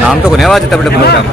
नाम तो कोणी वाजत आपल्या प्रोग्राम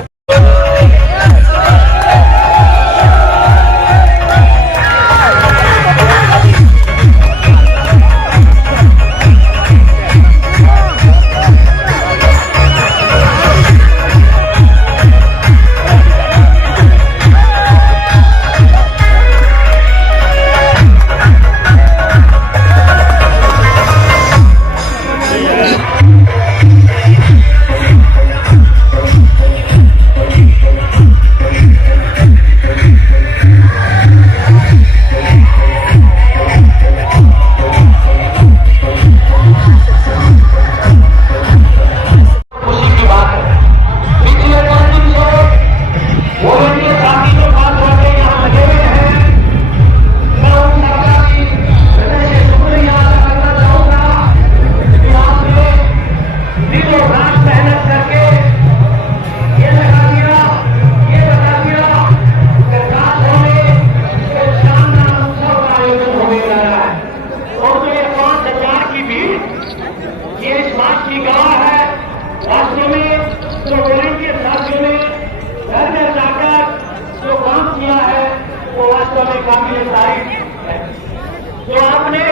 जो आपने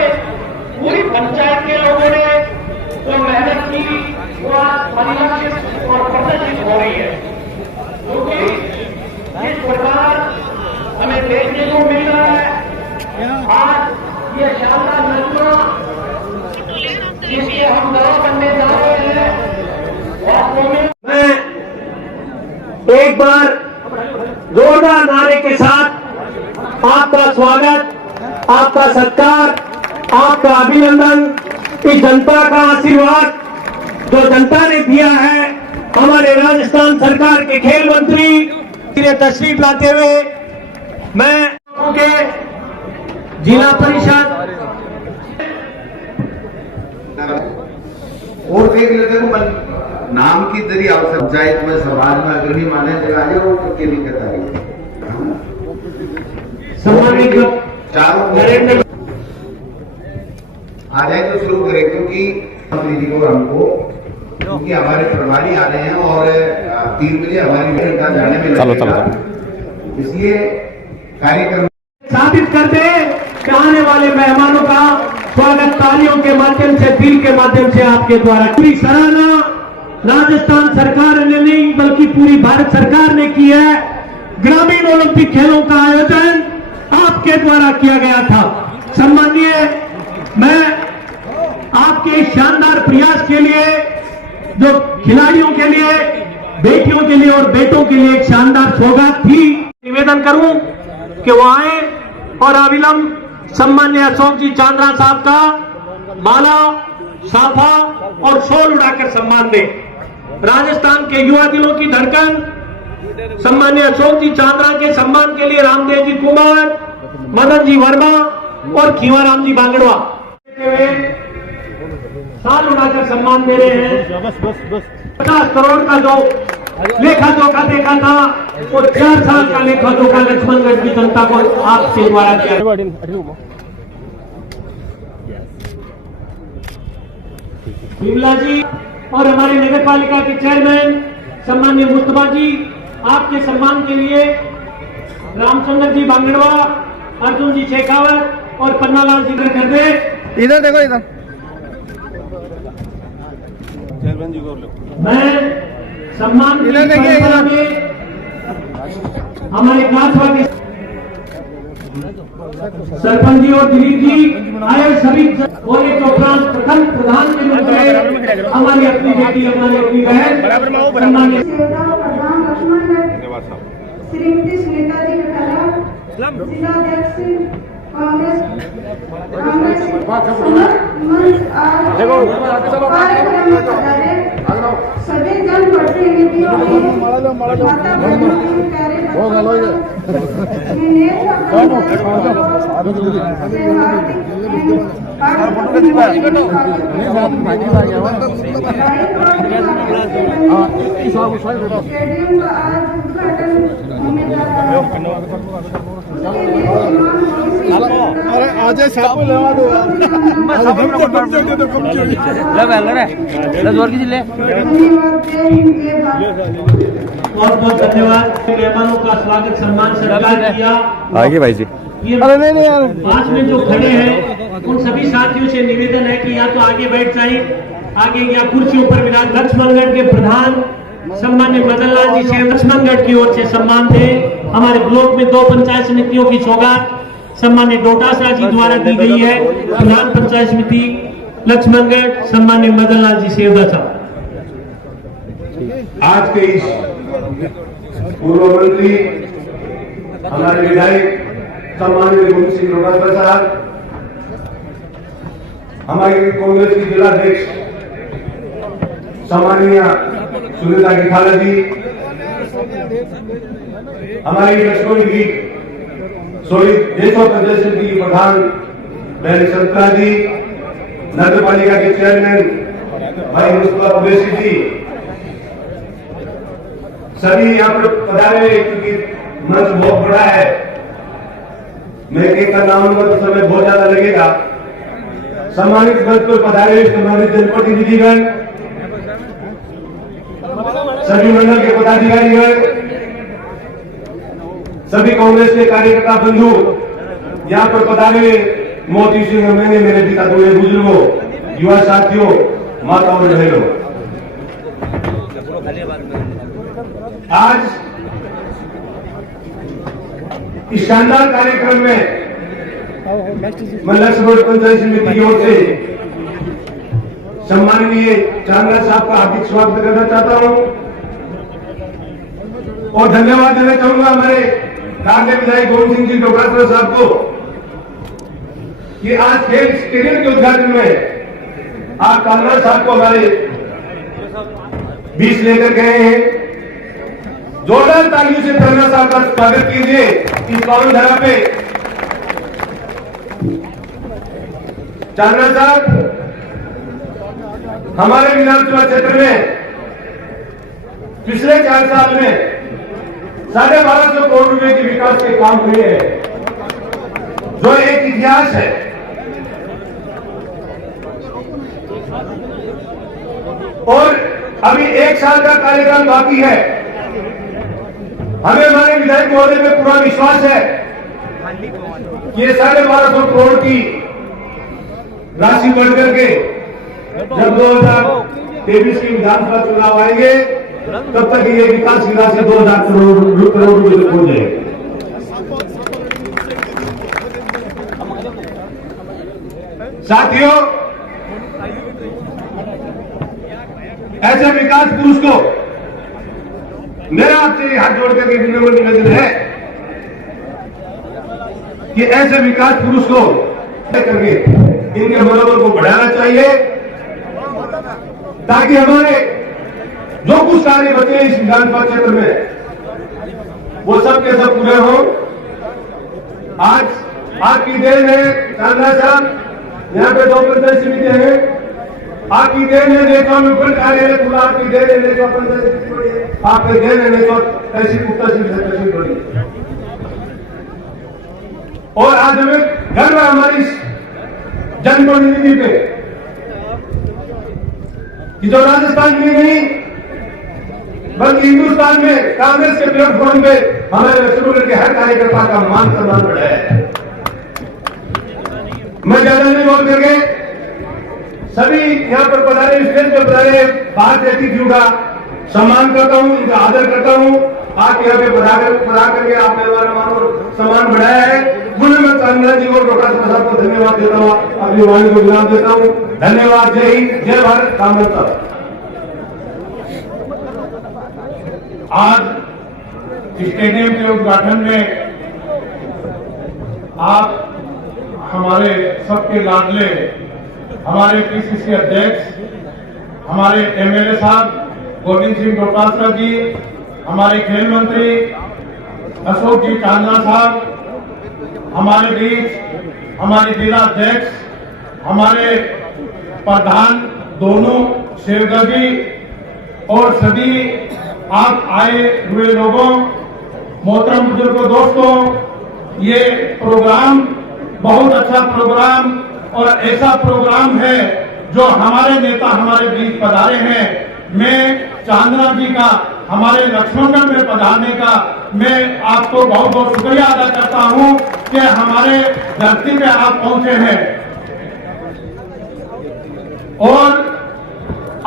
पूरी पंचायत के लोगों ने जो मेहनत की वो आज परिलक्षित और प्रदर्शित हो रही है, क्योंकि जिस प्रकार हमें देखने को मिल रहा है आज ये शानदार नजमा जिसके हम गवाह बनने जा रहे हैं, वास्तव में मैं एक बार जोरदार नारे के साथ आपका स्वागत, आपका सत्कार, आपका अभिनंदन, इस जनता का आशीर्वाद जो जनता ने दिया है हमारे राजस्थान सरकार के खेल मंत्री तशरीफ लाते हुए मैं के जिला परिषद और देख लेते को नाम की जरिए पंचायत में समाज में अग्रणी माने जगह वो के लिए कहता है सम्मानित चारों आ जाए तो शुरू करें, क्योंकि मंत्री जी को हमको क्योंकि हमारे प्रभारी आ रहे हैं और 3 बजे हमारी घंटा जाने में लगेगा, इसलिए कार्यक्रम साबित कर दे कि आने वाले मेहमानों का स्वागत तालियों के माध्यम से, दिल के माध्यम से आपके द्वारा पूरी सराहना राजस्थान सरकार ने नहीं बल्कि पूरी भारत सरकार ने की है। ग्रामीण ओलंपिक खेलों का आयोजन आपके द्वारा किया गया था। सम्मानीय, मैं आपके शानदार प्रयास के लिए जो खिलाड़ियों के लिए, बेटियों के लिए और बेटों के लिए एक शानदार सौगात थी, निवेदन करूं कि वो आए और अविलंब सम्मान्य अशोक जी चांद्रा साहब का माला, साफा और शॉल उड़ाकर सम्मान दें। राजस्थान के युवा दिलों की धड़कन सम्मान्य अशोक जी चांद्रा के सम्मान के लिए रामदेव जी कुमार, मदन जी वर्मा और खीवाराम जी बांगड़वा साल उड़ाकर सम्मान दे रहे हैं। 50 करोड़ का जो लेखा जोखा देखा था वो 4 साल का लेखा जोखा लक्ष्मणगढ़ की जनता को आपके द्वारा किया। बिमला जी और हमारे नगर पालिका के चेयरमैन सम्मान्य मुस्तफा जी, आपके सम्मान के लिए रामचंद्र जी बांगड़वा, अर्जुन जी शेखावत और पन्नालाल जी कर दे। इधर देखो, इधर मैं सम्मान इधर देखिए, हमारे कासवा के सरपंच जी और दिलीप जी आए सभी और एक उपरांत प्रथम प्रधान के रूप में हमारी अपनी बेटी, हमारी अपनी बहन श्रीमती सुनीता जी कटारा, जिलाध्यक्ष कांग्रेस कार्यक्रम में पधारे सभी जनप्रतिनिधियों माता बहनों की प्यारे स्टेडियम का आज उद्घाटन होने जा रहा है। આજે સાપો લેવા દો बहुत बहुत धन्यवाद। मेहमानों का स्वागत सम्मान सरकार किया। आगे भाई जी। ये पास में जो खड़े हैं उन सभी साथियों से निवेदन है कि या तो आगे बैठ जाए, आगे या कुर्सियों पर विराज। लक्ष्मणगढ़ के प्रधान सम्मान्य मदन लाल जी से लक्ष्मणगढ़ की ओर से सम्मान दे। हमारे ब्लॉक में 2 पंचायत समितियों की सौगात सम्मान्य डोटासरा जी द्वारा दी गई है। प्रधान पंचायत समिति लक्ष्मणगढ़ सम्मान्य मदन लाल जी सेवदा साहब। आज के इस पूर्व मंत्री हमारे विधायक सम्माननीय गोविंद सिंह डोटासरा साहब, हमारे कांग्रेस की जिलाध्यक्ष सम्माननीय सुनीता गिखाला जी, हमारी लक्ष्मण लीग सोलित देशों पंचायत समिति की प्रधान बहन संतरा जी, नगर पालिका के चेयरमैन भाई मुस्तफा कुरैशी जी, सभी यहाँ पर पधारे। क्योंकि मंच बहुत बड़ा है, मैं एक का नाम लूंगा तो समय बहुत ज्यादा लगेगा। सम्मानित मंच पर पधारे सम्मानित जनप्रतिनिधिगण, सभी मंडल के पदाधिकारीगण, सभी कांग्रेस के कार्यकर्ता बंधु, यहाँ पर पधारे मोदी सिंह, मैंने मेरे पिता दोनों बुजुर्गों, युवा साथियों, माता और बहनों, आज इस शानदार कार्यक्रम में मैं लक्ष्मण पंचायत समिति की ओर से सम्माननीय चांदला साहब का हार्दिक स्वागत करना चाहता हूं और धन्यवाद देना चाहूंगा हमारे कार्य विधायक गोविंद सिंह जी डोटासरा साहब को कि आज खेल स्टेडियम के उद्घाटन में आज चांदला साहब को हमारे बीच लेकर गए हैं। जोरदार तालियों से चांदला साहब का स्वागत कीजिए इस पावन धरा पे। चांदला साहब हमारे विधानसभा क्षेत्र में पिछले 4 साल में 1250 करोड़ रुपए के विकास के काम हुए हैं, जो एक इतिहास है। और अभी 1 साल का कार्यकाल बाकी है। हमें हमारे विधायक महोदय में पूरा विश्वास है कि ये 1250 करोड़ की राशि बढ़ करके जब 2023 की विधानसभा चुनाव आएंगे तब तक ये विकास की राशि 2000 करोड़ रुपए तक हो जाएगी। साथियों, ऐसे विकास पुरुष को मेरा आपसे हाथ जोड़ करके विनम्र निवेदन है कि ऐसे विकास पुरुष को करके इनके मनोबल को बढ़ाना चाहिए, ताकि हमारे जो कुछ कार्य बचे इस विधानसभा क्षेत्र में वो सब के सब पूरे हो। आज आपकी देन है चांदला साहब, यहाँ पे 2 पंचायत समितियां हैं, आपकी देन है नेता में उपखंड कार्यालय पूरा, आपकी देन है नेता पंचायत समिति बड़ी है, आपकी देन है नेता तहसील पुख्ता तहसील बड़ी है। और आज हमें गर्व है हमारी जनप्रतिनिधि पे कि जो राजस्थान में नहीं बल्कि हिंदुस्तान में कांग्रेस के प्लेटफॉर्म पे हमारे लक्ष्मणगढ़ के हर कार्यकर्ता का मान सम्मान बढ़ा है। मैं ज्यादा नहीं बोल करके सभी यहाँ पर पधारे, स्टेज पर पधारे भारत अतिथियों का सम्मान करता हूँ, इनका आदर करता हूँ। आप यहाँ पे पधा करके आपने हमारा मान और सम्मान बढ़ाया है। पुनः मैं चांदला जी और डोटासरा साहब को धन्यवाद देता हूँ, अपनी वाणी को विराम देता हूँ। धन्यवाद। जय हिंद, जय भारत, राम माता। आज स्टेडियम के उद्घाटन में आप हमारे सबके लाडले, हमारे पीसीसी अध्यक्ष, हमारे एमएलए साहब गोविंद सिंह डोटासरा जी, हमारे खेल मंत्री अशोक जी चांदला साहब, हमारे बीच हमारे जिला अध्यक्ष, हमारे प्रधान दोनों सेवदा जी और सभी आप आए हुए लोगों, मोहतरम बुजुर्गों, दोस्तों, ये प्रोग्राम बहुत अच्छा प्रोग्राम और ऐसा प्रोग्राम है जो हमारे नेता हमारे बीच पधारे हैं। मैं चांद्रा जी का हमारे लक्ष्मणगढ़ में पधारने का मैं आपको बहुत बहुत शुक्रिया अदा करता हूं कि हमारे धरती पे आप पहुंचे हैं। और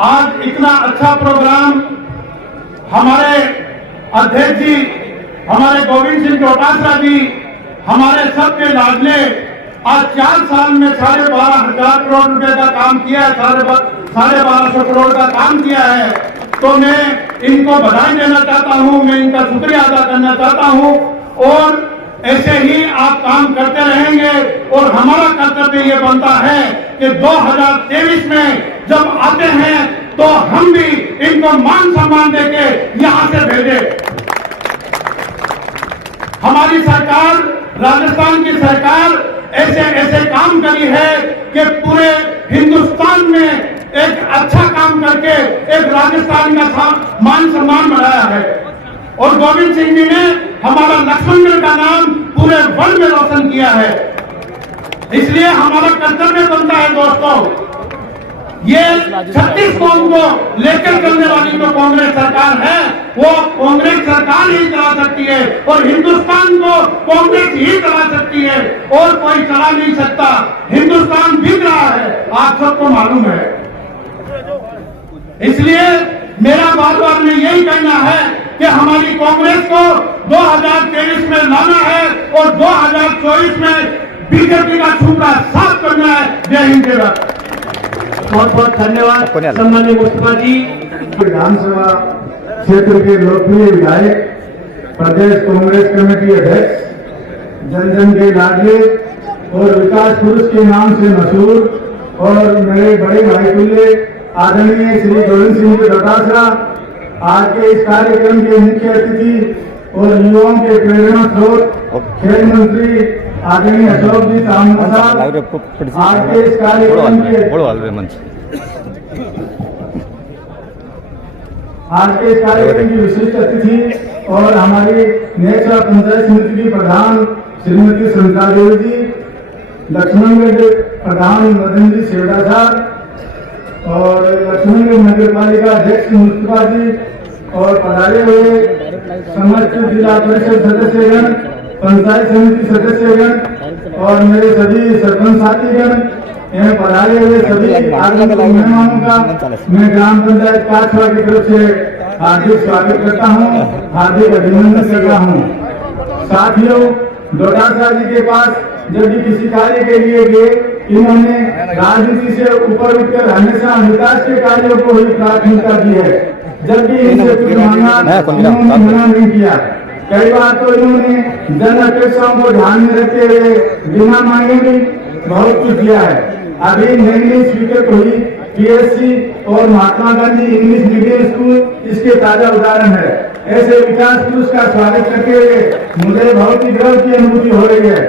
आज इतना अच्छा प्रोग्राम हमारे अध्यक्ष जी, हमारे गोविंद सिंह डोटासरा जी, हमारे सबके लाडले आज 4 साल में 12,500 करोड़ रुपए का काम किया है, 1250 करोड़ का काम किया है। तो मैं इनको बधाई देना चाहता हूं, मैं इनका शुक्रिया अदा करना चाहता हूं। और ऐसे ही आप काम करते रहेंगे और हमारा कर्तव्य ये बनता है कि 2023 में जब आते हैं तो हम भी इनको मान सम्मान देके यहां से भेजें। हमारी सरकार, राजस्थान की सरकार ऐसे ऐसे काम करी है कि पूरे हिंदुस्तान में एक अच्छा काम करके एक राजस्थान का मान सम्मान बढ़ाया है। और गोविंद सिंह जी ने हमारा लक्ष्मणगढ़ का नाम पूरे वर्ल्ड में रोशन किया है। इसलिए हमारा कर्तव्य बनता है दोस्तों, ये 36 कौम को लेकर चलने वाली जो कांग्रेस सरकार है वो कांग्रेस सरकार ही चला सकती है और हिंदुस्तान को कांग्रेस ही चला सकती है और कोई चला नहीं सकता। हिंदुस्तान बिक रहा है, आप सबको मालूम है। इसलिए मेरा बार बार में यही कहना है कि हमारी कांग्रेस को 2023 में लाना है और 2024 में बीजेपी का छूटा साफ करना है। जय हिंद, जय भारत। बहुत बहुत धन्यवाद सम्माननीय मुस्तफा जी। विधानसभा क्षेत्र के लोकप्रिय विधायक, प्रदेश कांग्रेस कमेटी अध्यक्ष, जन जन के लाडले और विकास पुरुष के नाम से मशहूर और मेरे बड़े भाई तुल्य आदरणीय श्री गोविंद सिंह डोटासरा, आज के इस कार्यक्रम के मुख्य अतिथि और युवाओं के प्रेरणा स्रोत खेल मंत्री आदरणीय अशोक जी सामंत साहब, आज के इस कार्यक्रम के की विशिष्ट अतिथि और हमारी नेता पंचायत समिति की प्रधान श्रीमती संता देवी जी, लक्ष्मणगढ़ प्रधान मदन जी सेवड़ा साहब और लक्ष्मणगढ़ नगर पालिका अध्यक्ष मुस्तफा जी और पधारे हुए समस्त जिला परिषद सदस्यगण, पंचायत समिति सदस्यगण और मेरे सभी सरपंच साथीगण एवं पधारे हुए सभी आगंतुक मेहमानों का मैं ग्राम पंचायत काठवा की तरफ से हार्दिक स्वागत करता हूं, हार्दिक अभिनंदन करता हूं। साथियों, डोटासरा जी के पास जब भी किसी कार्य के लिए गए, इन्होंने राजनीति से ऊपर उठकर हमेशा विकास के कार्यों को ही प्राथमिकता दी है। जब भी इनसे कुछ मांगा इन्होंने मना नहीं किया। कई बार तो इन्होंने जन अपेक्षाओं को ध्यान में रखते हुए बिना मांगे भी बहुत कुछ दिया है। अभी नई स्वीकृत हुई पीएससी और Mahatma Gandhi English medium school इसके ताजा उदाहरण है। ऐसे विकास पुरुष का स्वागत करते हुए मुझे बहुत ही गर्व की अनुभूति हो रही है।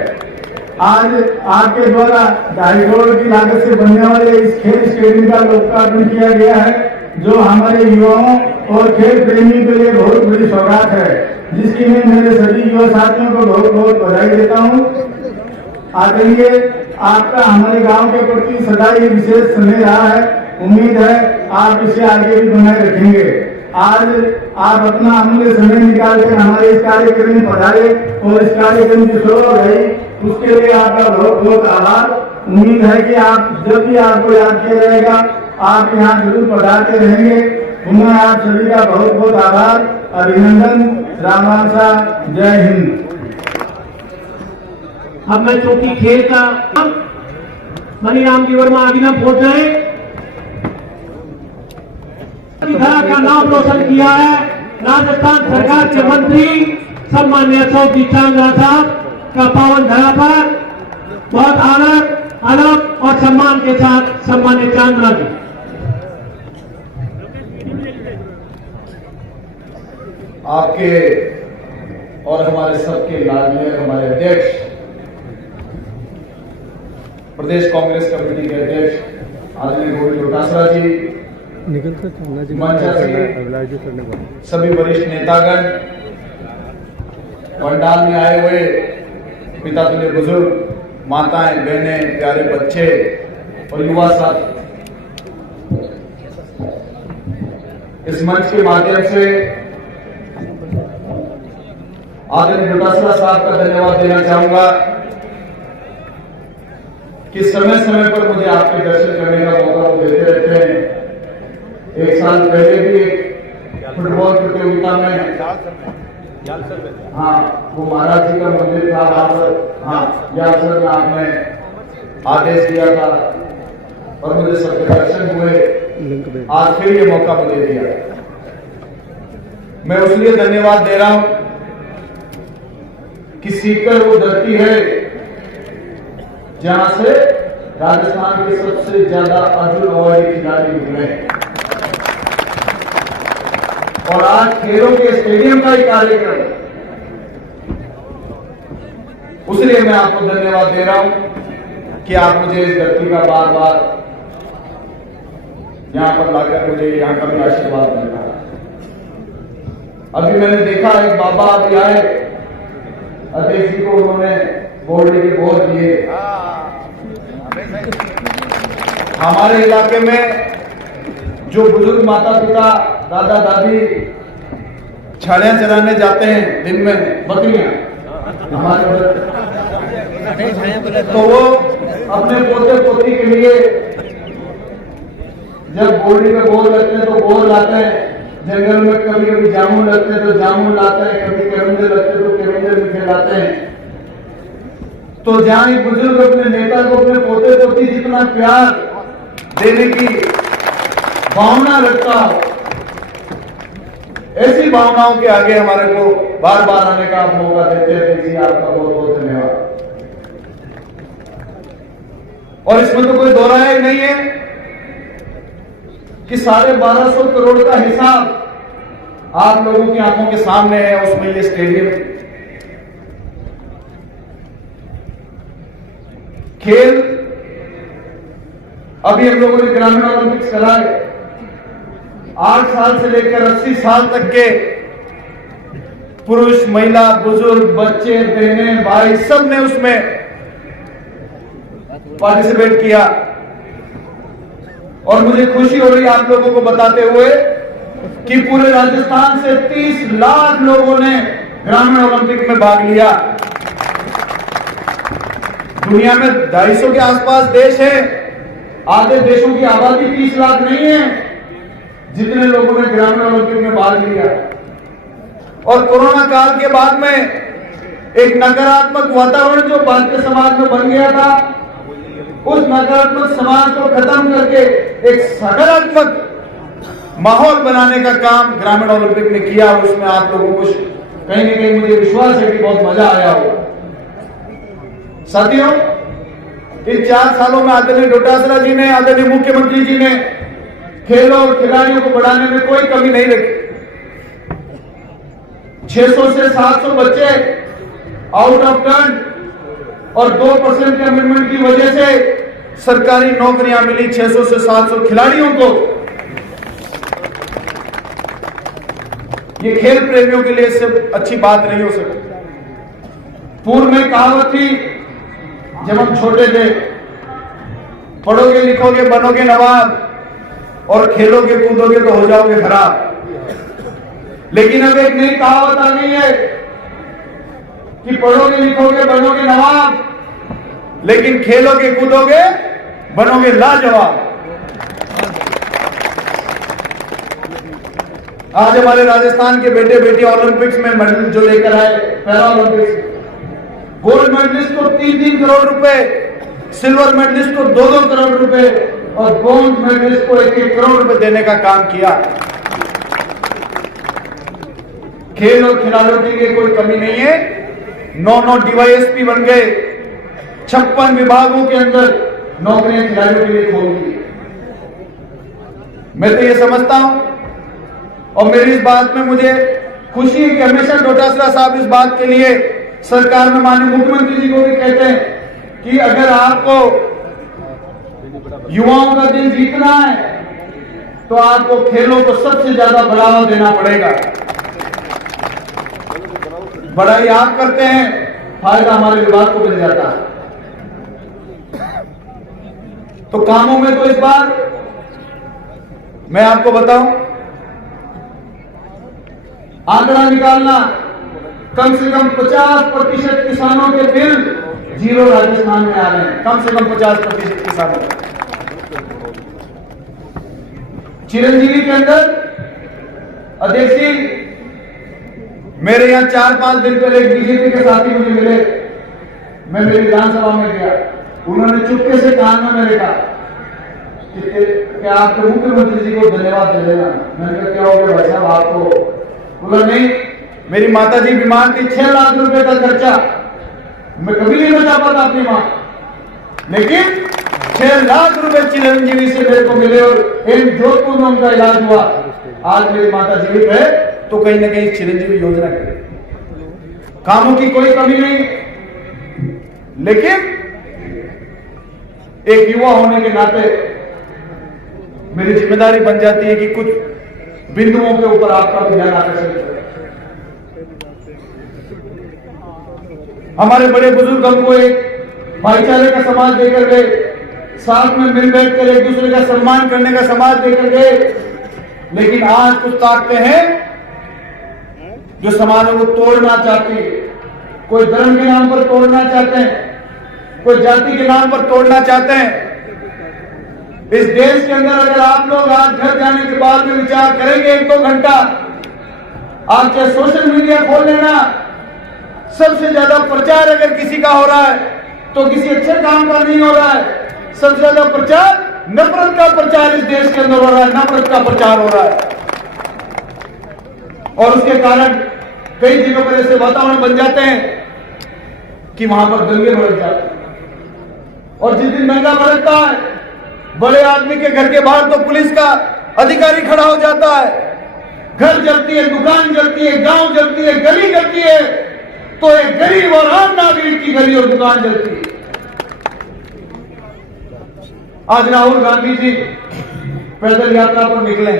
आज आपके द्वारा 2.5 करोड़ की लागत से बनने वाले इस खेल स्टेडियम का लोकार्पण किया गया है, जो हमारे युवाओं और खेल प्रेमियों के लिए बहुत बड़ी सौगात है, जिसकी मैं मेरे सभी युवा साथियों को बहुत बहुत बधाई देता हूँ। आदरणीय, आपका हमारे गांव के प्रति सदा ही विशेष स्नेह रहा है। उम्मीद है आप इसे आगे भी बनाए रखेंगे। आज आप अपना अमूल्य समय निकालकर हमारे इस कार्यक्रम में पधारे और इस कार्यक्रम की शोभा बढ़ाई, उसके लिए आपका बहुत बहुत आभार। उम्मीद है कि आप जब भी आपको याद किया जाएगा आप यहाँ जरूर पधारते रहेंगे। पुनः आप सभी का बहुत बहुत आभार, अभिनंदन, राम सा, जय हिंद। अब मैं चौथी खेल का मणिराम जी वर्मा अभिनव पहुंच रहे का नाम रोशन किया है। राजस्थान सरकार के मंत्री सम्माननीय अशोक जी चांद्रा साहब का पावन धरा पर बहुत आदर, अदब और सम्मान के साथ सम्मानित चांद्रा जी। आपके और हमारे सबके लाडले हमारे अध्यक्ष, प्रदेश कांग्रेस कमेटी के अध्यक्ष आदरणीय गोविंद डोटासरा जी, सभी वरिष्ठ नेतागण, पंडाल में आए हुए पिता तुल्य बुजुर्ग, माताएं, बहनें, प्यारे बच्चे और युवा साथी, इस मंच के माध्यम से आदरणीय डोटासरा साहब का धन्यवाद देना चाहूंगा कि समय समय पर मुझे आपके दर्शन करने का मौका वो देते रहते हैं। एक साल पहले भी एक फुटबॉल प्रतियोगिता में, हाँ, वो महाराज जी का मंदिर था, या अवसर में आपने आदेश दिया था और मुझे सबके दर्शन हुए। आज फिर ये मौका मुझे दिया, मैं उसलिए धन्यवाद दे रहा हूं कि सीकर वो धरती है जहां से राजस्थान के सबसे ज्यादा अर्जुन अवार्डी खिलाड़ी निकले और आज खेलों के स्टेडियम का ही कार्यक्रम, उसलिए मैं आपको धन्यवाद दे रहा हूं कि आप मुझे इस धरती का बार बार यहां पर लाकर मुझे यहां का भी आशीर्वाद मिल रहा। अभी मैंने देखा एक बाबा अभी आए, अध्यक्ष जी को उन्होंने बोलने के बोल दिए। हमारे इलाके में जो बुजुर्ग माता पिता, दादा दादी छाड़ियां चराने जाते हैं दिन में, बकरियां हमारे, तो वो अपने पोते पोती के लिए जब बोर्डी में बोर लगते हैं तो बोर लाते हैं, जंगल में कभी कभी जामुन लगते हैं तो जामुन लाते हैं, कभी करंदे लगते हैं तो करंदे भी लाते हैं। तो जहां एक बुजुर्ग अपने नेता को अपने पोते पोती जितना प्यार देने की भावना रखता हो, ऐसी भावनाओं के आगे हमारे को बार बार आने का आप मौका देते हैं। जी आपका बहुत बहुत धन्यवाद। और इसमें तो कोई दो राय नहीं है कि 1250 करोड़ का हिसाब आप लोगों की आंखों के सामने है। उसमें ये स्टेडियम, खेल, अभी हम लोगों ने ग्रामीण ओलंपिक्स कराए, 8 साल से लेकर 80 साल तक के पुरुष, महिला, बुजुर्ग, बच्चे, बहनें, भाई, सब ने उसमें पार्टिसिपेट किया। और मुझे खुशी हो रही है आप लोगों को बताते हुए कि पूरे राजस्थान से 30 लाख लोगों ने ग्रामीण ओलंपिक में भाग लिया। दुनिया में 250 के आसपास देश है, आधे देशों की आबादी 30 लाख नहीं है जितने लोगों ने ग्रामीण ओलंपिक में भाग लिया। और कोरोना काल के बाद में एक नकारात्मक वातावरण जो भारतीय समाज में बन गया था, उस नकारात्मक समाज को खत्म करके एक सकारात्मक माहौल बनाने का काम ग्रामीण ओलंपिक ने किया। और उसमें आप लोगों को कहीं न कहीं मुझे विश्वास है कि बहुत मजा आया होगा। साथियों, इन 4 सालों में आदरणीय डोटासरा जी ने, आदरणीय मुख्यमंत्री जी ने खेलों और खिलाड़ियों को बढ़ाने में कोई कमी नहीं रखी। 600 से 700 बच्चे आउट ऑफ टर्न और 2% के अमेंडमेंट की वजह से सरकारी नौकरियां मिली 600 से 700 खिलाड़ियों को। ये खेल प्रेमियों के लिए इससे अच्छी बात नहीं हो सकती। पूर्व में कहावत थी जब हम छोटे थे, पढ़ोगे लिखोगे बनोगे नवाब और खेलोगे कूदोगे तो हो जाओगे खराब। लेकिन अब एक नई कहावत आ गई है कि पढ़ोगे लिखोगे बनोगे नवाब, लेकिन खेलोगे कूदोगे बनोगे लाजवाब। आज हमारे राजस्थान के बेटे बेटियां ओलंपिक्स में मेडल जो लेकर आए, पैरा ओलंपिक्स, गोल्ड मेडलिस्ट को 3-3 करोड़ रुपए, सिल्वर मेडलिस्ट को 2-2 करोड़ रुपए और ब्रॉन्ज मेडलिस्ट को 1-1 करोड़ रुपए देने का काम किया। खेल और खिलाड़ियों के लिए कोई कमी नहीं है। 9 डीवाईएसपी बन गए, 56 विभागों के अंदर नौकरियां खिलाड़ियों के लिए खोल दी। मैं तो ये समझता हूं और मेरी इस बात में मुझे खुशी है कि हमेशा डोटासरा साहब इस बात के लिए सरकार में माननीय मुख्यमंत्री जी को भी कहते हैं कि अगर आपको युवाओं का दिल जीतना है तो आपको खेलों को सबसे ज्यादा बढ़ावा देना पड़ेगा। बढ़ाई आप करते हैं, फायदा हमारे विभाग को मिल जाता है। तो कामों में तो इस बार मैं आपको बताऊं, आंकड़ा निकालना, कम से कम 50% किसानों के बिल जीरो राजस्थान में आ रहे हैं, कम से कम 50% किसानों। चिरंजीवी के अंदर अध्यक्ष जी, मेरे यहां 4-5 दिन पहले एक बीजेपी के साथी मुझे मिले, मैं मेरी विधानसभा में गया, उन्होंने चुपके से कान में मेरे कहा कि क्या आपके मुख्यमंत्री जी को धन्यवाद दे देना। मैंने कहा क्या हो गया भाई साहब आपको? बोला नहीं, मेरी माता जी बीमार थी, 6 लाख रुपए का खर्चा मैं कभी नहीं बचा पाता अपनी मां, लेकिन 6 लाख रुपए चिरंजीवी से मेरे को मिले और इन जोधपुर में उनका इलाज हुआ। आज मेरी माता जीवित है तो कहीं ना कहीं चिरंजीवी योजना के कामों की कोई कमी नहीं, लेकिन एक युवा होने के नाते मेरी जिम्मेदारी बन जाती है कि कुछ बिंदुओं के ऊपर आपका भी ध्यान आकर्षित करें। हमारे बड़े बुजुर्ग हमको एक भाईचारे का समाज देकर गए, साथ में मिल बैठकर एक दूसरे का सम्मान करने का समाज देकर गए, लेकिन आज कुछ ताकतें हैं जो समाजों को तोड़ना चाहती है। कोई धर्म के नाम पर तोड़ना चाहते हैं, कोई जाति के नाम पर तोड़ना चाहते हैं। इस देश के अंदर अगर आप लोग आज घर जाने के बाद में विचार करेंगे 1-2 घंटा, आप चाहे सोशल मीडिया खोल लेना, सबसे ज्यादा प्रचार अगर किसी का हो रहा है तो किसी अच्छे काम का नहीं हो रहा है। सबसे ज्यादा प्रचार नफरत का प्रचार इस देश के अंदर हो रहा है, नफरत का प्रचार हो रहा है, और उसके कारण कई जगहों पर ऐसे वातावरण बन जाते हैं कि वहां पर दंगे भड़क जाते हैं। और जिस दिन दंगा भड़कता है, बड़े आदमी के घर के बाहर तो पुलिस का अधिकारी खड़ा हो जाता है, घर जलती है, दुकान जलती है, गांव जलती है, गली जलती है, तो एक गरीब और आम नागरिक की गली और दुकान जलती है। आज राहुल गांधी जी पैदल यात्रा पर निकले,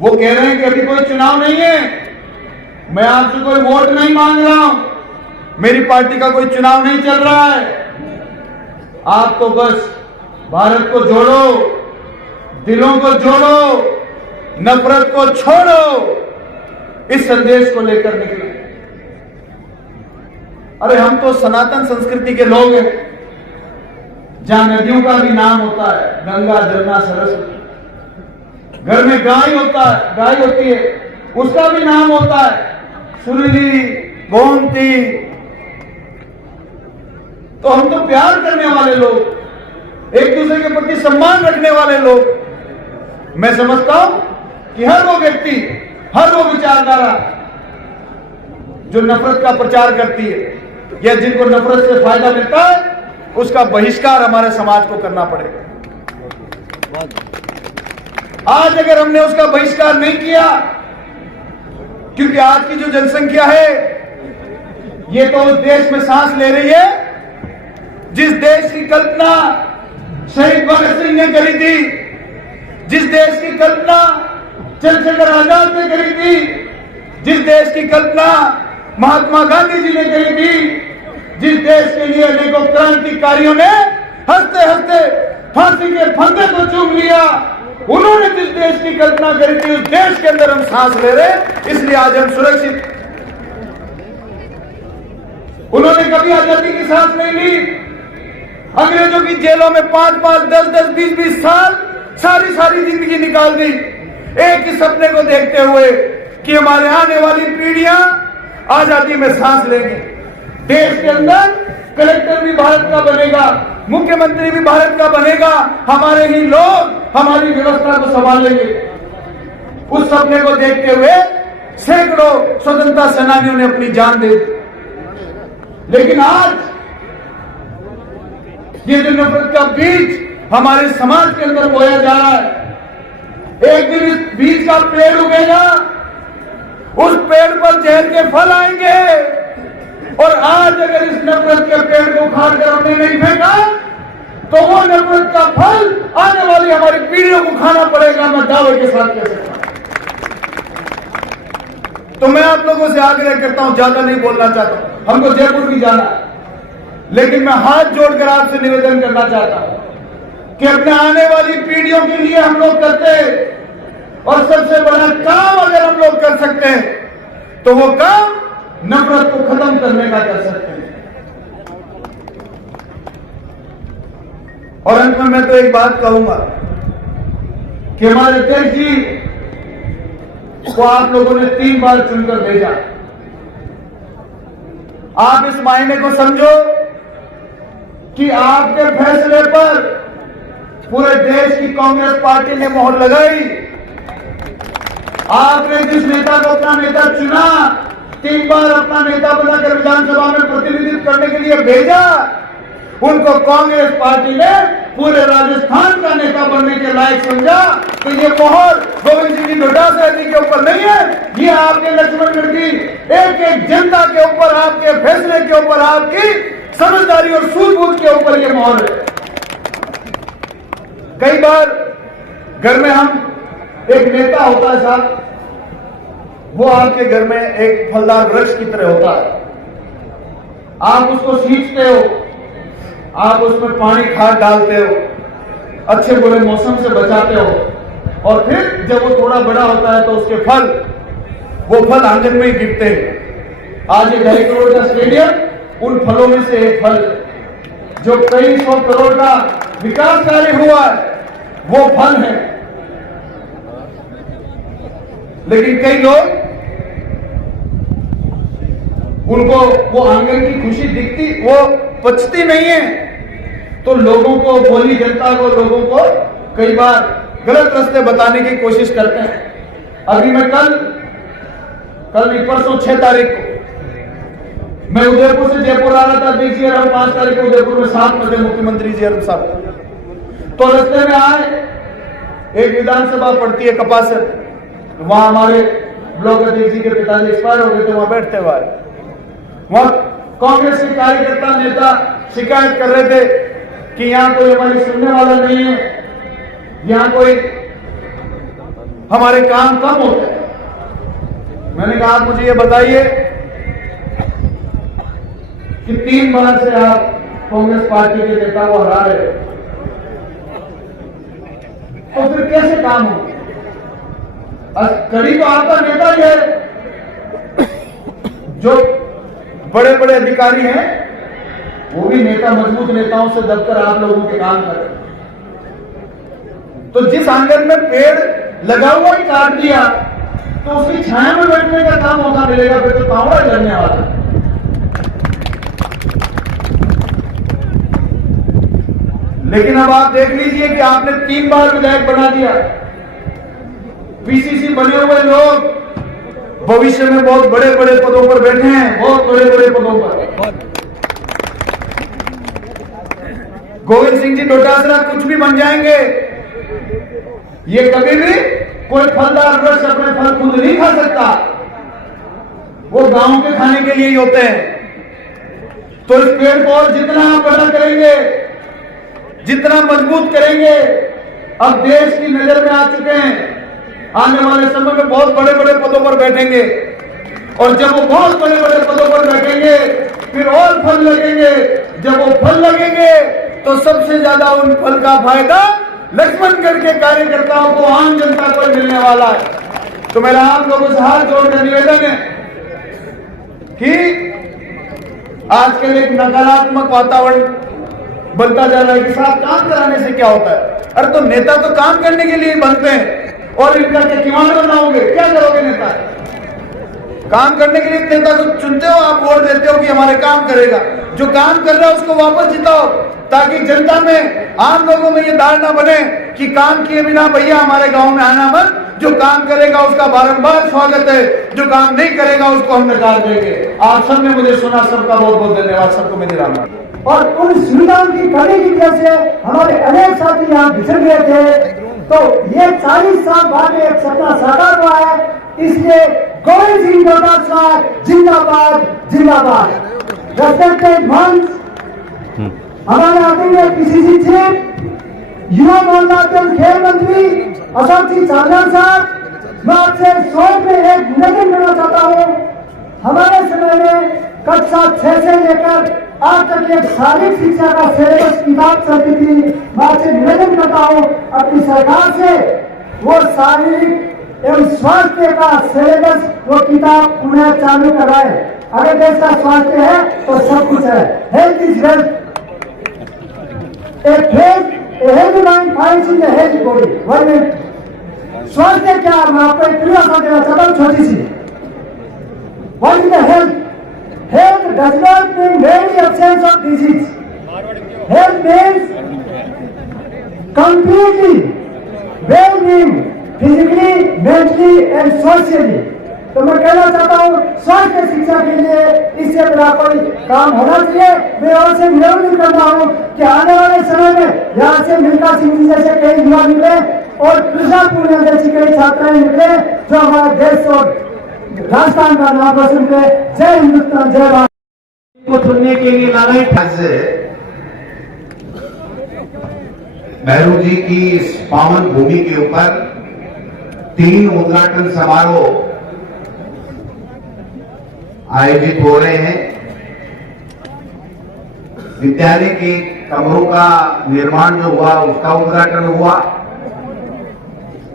वो कह रहे हैं कि अभी कोई चुनाव नहीं है, मैं आपसे कोई वोट नहीं मांग रहा हूं, मेरी पार्टी का कोई चुनाव नहीं चल रहा है, आप तो बस भारत को जोड़ो, दिलों को जोड़ो, नफरत को छोड़ो, इस संदेश को लेकर निकले। अरे हम तो सनातन संस्कृति के लोग हैं, जहां नदियों का भी नाम होता है, गंगा, जमुना, सरस्वती। घर में गाय होता है, गाय होती है, उसका भी नाम होता है, सुरीली, गोमती। तो हम तो प्यार करने वाले लोग, एक दूसरे के प्रति सम्मान रखने वाले लोग। मैं समझता हूं कि हर वो व्यक्ति, हर वो विचारधारा जो नफरत का प्रचार करती है या जिनको नफरत से फायदा मिलता है, उसका बहिष्कार हमारे समाज को करना पड़ेगा। आज अगर हमने उसका बहिष्कार नहीं किया, क्योंकि आज की जो जनसंख्या है ये तो उस देश में सांस ले रही है जिस देश की कल्पना शहीद भगत सिंह ने करी थी, जिस देश की कल्पना चंद्रशेखर आजाद ने करी थी, जिस देश की कल्पना महात्मा गांधी जी ने करी थी, जिस देश के लिए अनेकों क्रांतिकारियों ने हंसते हंसते फांसी के फंदे को चूम लिया, उन्होंने जिस देश की कल्पना करी थी उस देश के अंदर हम सांस ले रहे, इसलिए आज हम सुरक्षित। उन्होंने कभी आजादी की सांस नहीं ली, अंग्रेजों की जेलों में 5-5, 10-10, 20-20 साल सारी जिंदगी निकाल दी, एक ही सपने को देखते हुए कि हमारे आने वाली पीढ़ियां आजादी में सांस लेंगी। देश के अंदर कलेक्टर भी भारत का बनेगा, मुख्यमंत्री भी भारत का बनेगा, हमारे ही लोग हमारी व्यवस्था को संभालेंगे। उस सपने को देखते हुए सैकड़ों स्वतंत्रता सेनानियों ने अपनी जान दे दी, लेकिन आज ये जो नफरत का बीज हमारे समाज के अंदर बोया जा रहा है, एक दिन इस बीज का पेड़ उगेगा, उस पेड़ पर जहर के फल आएंगे, और आज अगर इस नफरत के पेड़ को उखाड़ कर हमने नहीं फेंका तो वो नफरत का फल आने वाली हमारी पीढ़ियों को खाना पड़ेगा, मैं दावे के साथ कह सकता हूं। तो मैं आप लोगों से आग्रह करता हूं, ज्यादा नहीं बोलना चाहता हूं, हमको जयपुर भी जाना है, लेकिन मैं हाथ जोड़कर आपसे निवेदन करना चाहता हूं कि अपने आने वाली पीढ़ियों के लिए हम लोग करते हैं, और सबसे बड़ा काम अगर हम लोग कर सकते हैं तो वो काम नफरत को खत्म करने का कर सकते हैं। और अंत में मैं तो एक बात कहूंगा कि हमारे अध्यक्ष जी को आप लोगों ने 3 बार चुनकर भेजा। आप इस मायने को समझो कि आपके फैसले पर पूरे देश की कांग्रेस पार्टी ने मोहर लगाई। आपने जिस नेता को अपना नेता चुना, 3 बार अपना नेता बनाकर विधानसभा में प्रतिनिधित्व करने के लिए भेजा, उनको कांग्रेस पार्टी ने पूरे राजस्थान का नेता बनने के लायक समझा। तो ये मोहर गोविंद सिंह जी डोटासरा जी के ऊपर नहीं है, ये आपके लक्ष्मणगढ़ की एक एक जनता के ऊपर, आपके फैसले के ऊपर, आपकी समझदारी और सूझबूझ के ऊपर ये मोहर है। कई बार घर में हम एक नेता होता है साहब, वो आपके घर में एक फलदार वृक्ष की तरह होता है। आप उसको सींचते हो, आप उसमें पानी खाद डालते हो, अच्छे बुरे मौसम से बचाते हो, और फिर जब वो थोड़ा बड़ा होता है तो उसके फल, वो फल आंगन में ही गिरते हैं। आज ये 2.5 करोड़ का स्टेडियम उन फलों में से एक फल, जो कई 100 करोड़ का विकास कार्य हुआ है, वो फल है। लेकिन कई लोग, उनको वो आंगन की खुशी दिखती, वो पचती नहीं है, तो लोगों को, भोली जनता को, लोगों को कई बार गलत रास्ते बताने की कोशिश करते हैं। अभी मैं कल नहीं, परसों 6 तारीख को मैं उदयपुर से जयपुर आ रहा था। देखिए, हम 5 तारीख को उदयपुर में साथ में थे मुख्यमंत्री जी अरुण साहब। तो रास्ते में आए, एक विधानसभा पड़ती है कपासन, वहां हमारे ब्लॉक अध्यक्ष जी के पिताजी एक्सपायर हो गए थे, वहां बैठते हुए वहां कांग्रेस के कार्यकर्ता, नेता शिकायत कर रहे थे कि यहां कोई हमारी सुनने वाला नहीं है, यहां कोई हमारे काम कम होते हैं। मैंने कहा, आप मुझे ये बताइए कि 3 बार से आप कांग्रेस पार्टी के नेता को हरा रहे हो, तो फिर कैसे काम हो? कड़ी तो आपका नेता ही है। जो बड़े बड़े अधिकारी हैं, वो भी नेता, मजबूत नेताओं से दबकर आप लोगों के काम कर रहे हैं। तो जिस आंगन में पेड़ लगा हुआ ही काट दिया, तो उसकी छाया में बैठने का काम मौका मिलेगा, फिर तो कावड़ा करने वाला। लेकिन अब आप देख लीजिए कि आपने 3 बार विधायक बना दिया। पीसीसी बने हुए लोग भविष्य में बहुत बड़े बड़े पदों पर बैठे हैं, बहुत बड़े बड़े पदों पर। गोविंद सिंह जी डोटासरा कुछ भी बन जाएंगे, ये कभी भी कोई फलदार वृक्ष अपने फल खुद नहीं खा सकता, वो गांव के खाने के लिए ही होते हैं। तो इस पेड़ को और जितना आप बड़ा करेंगे, जितना मजबूत करेंगे, अब देश की नजर में आ चुके हैं, आने वाले समय में बहुत बड़े बड़े पदों पर बैठेंगे, और जब वो बहुत बड़े बड़े पदों पर बैठेंगे फिर और फल लगेंगे। जब वो फल लगेंगे तो सबसे ज्यादा उन फल का फायदा लक्ष्मणगढ़ के कार्यकर्ताओं को, आम जनता को मिलने वाला है। तो मेरा आप लोगों से हाथ जोड़कर निवेदन है कि आजकल एक नकारात्मक वातावरण बनता जा रहा है कि साहब काम कराने से क्या होता है। अरे तो नेता तो काम करने के लिए बनते हैं, और इनका क्या किवाड़ बनाओगे, क्या करोगे नेता? काम करने के लिए नेता को चुनते हो, आप वोट देते हो कि हमारे काम करेगा। जो काम कर रहा है उसको वापस जिताओ, ताकि जनता में, आम लोगों में ये धारणा बने कि काम किए बिना भैया हमारे गांव में आना मत, जो काम करेगा उसका बारंबार स्वागत है, जो काम नहीं करेगा उसको हम नकार देंगे। आप सबने मुझे सुना, सबका बहुत बहुत धन्यवाद, सबको मेरी राम। और उन सुविधाओं की कमी की वजह से हमारे अनेक साथी यहाँ बिछड़ गए थे। तो ये 40 साल बाद एक सपना साकार हुआ है, इसलिए गोविंद सिंह डोटासरा जिंदाबाद जिंदाबाद। रेस्पेक्टेड मंच, हमारे आदरणीय पीसीसी चीफ, युवा मामलात एवं खेल मंत्री अशोक जी चांदना साहब, मैं आपसे शॉर्ट में एक निवेदन करना चाहता हूँ। हमारे समय में कक्षा 6 से लेकर आज तक एक शारीरिक शिक्षा का सिलेबस किताब चलती थी। मैं आपसे निवेदन करता हूँ अपनी सरकार से वो शारीरिक एवं स्वास्थ्य का सिलेबस वो किताब पुनः चालू कराए। अगर देश का स्वास्थ्य है तो सब कुछ है। Health is wealth. A healthy mind finds in the healthy body. One minute. स्वास्थ्य क्या है? मैं आपको एक क्रिया देना चाहता हूँ छोटी सी। What is the health? Health does not mean merely absence of disease. Health means completely well-being, physically, mentally and socially. तो मैं कहना चाहता हूँ स्वास्थ्य शिक्षा के लिए इससे बड़ा कोई काम होना चाहिए। मैं और से निवेदन करता हूँ कि आने वाले समय में यहाँ से मिल्खा सिंह जी जैसे कई युवा निकले और कृष्णा पूर्णिया जैसी कई छात्राएं निकले जो हमारे देश और राजस्थान का नाम रोशन करे। जय हिंदुस्तान, जय भारत। को सुनने के लिए लड़ाई आज नेहरू जी की इस पावन भूमि के ऊपर 3 उद्घाटन समारोह आयोजित हो रहे हैं। विद्यालय के कमरों का निर्माण जो हुआ उसका उद्घाटन हुआ।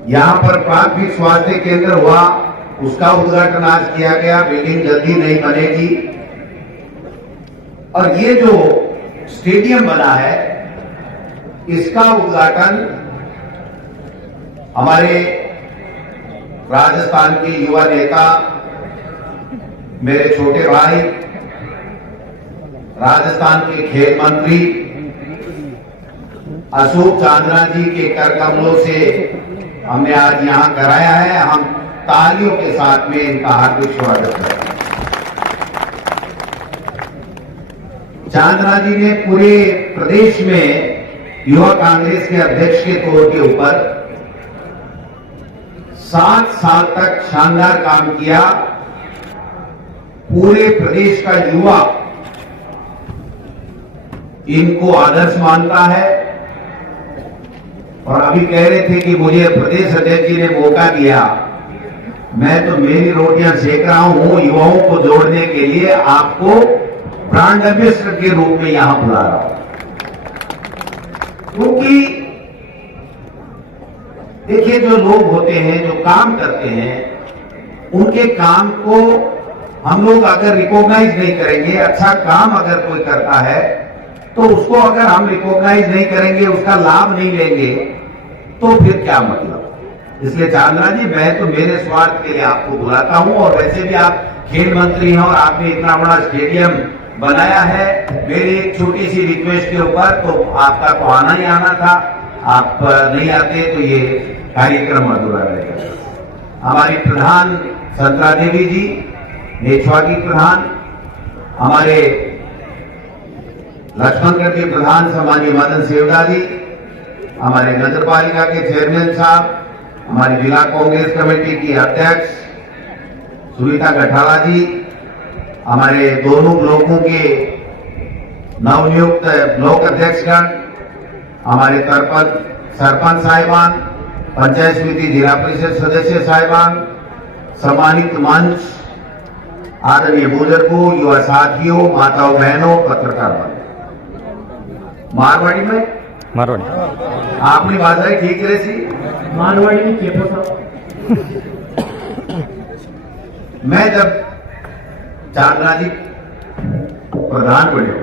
यहां पर प्राथमिक स्वास्थ्य केंद्र हुआ, उसका उद्घाटन आज किया गया। बिल्डिंग जल्दी नहीं बनेगी। और ये जो स्टेडियम बना है इसका उद्घाटन हमारे राजस्थान के युवा नेता, मेरे छोटे भाई, राजस्थान के खेल मंत्री अशोक चांदना जी के कर कमलों से हमने आज यहां कराया है। हम तालियों के साथ में इनका हार्दिक स्वागत करते हैं। चांदना जी ने पूरे प्रदेश में युवा कांग्रेस के अध्यक्ष के तौर के ऊपर 7 साल तक शानदार काम किया। पूरे प्रदेश का युवा इनको आदर्श मानता है। और अभी कह रहे थे कि मुझे प्रदेश अध्यक्ष जी ने मौका दिया। मैं तो मेरी रोटियां सेक रहा हूं, युवाओं को जोड़ने के लिए आपको ब्रांड एम्बेसडर के रूप में यहां बुला रहा हूं। क्योंकि देखिए, जो लोग होते हैं, जो काम करते हैं, उनके काम को हम लोग अगर रिकॉग्नाइज नहीं करेंगे, अच्छा काम अगर कोई करता है तो उसको अगर हम रिकॉग्नाइज नहीं करेंगे, उसका लाभ नहीं लेंगे, तो फिर क्या मतलब। इसलिए चांदना जी, मैं तो मेरे स्वार्थ के लिए आपको बुलाता हूं। और वैसे भी आप खेल मंत्री हैं और आपने इतना बड़ा स्टेडियम बनाया है। मेरी एक छोटी सी रिक्वेस्ट के ऊपर, तो आपका तो आना ही आना था। आप नहीं आते तो ये कार्यक्रम अधूरा रहेगा। हमारी प्रधान संतरा देवी जी, नेछवा की प्रधान, हमारे लक्ष्मणगढ़ के प्रधान सम्मानीय मदन सेवदा जी, हमारे नगर पालिका के चेयरमैन साहब, हमारी जिला कांग्रेस कमेटी की अध्यक्ष सुनीता गठाला जी, हमारे दोनों ब्लॉकों के नवनियुक्त ब्लॉक अध्यक्षगण, हमारे सरपंच साहिबान, पंचायत समिति जिला परिषद सदस्य साहिबान, सम्मानित मंच, आदरणीय बुजुर्गों, युवा साथियों, माताओं बहनों, पत्रकार। मारवाड़ी में आपने भाषा ठीक रही सी। मारवाड़ी में क्या था? मैं जब चांदना जी प्रधान बने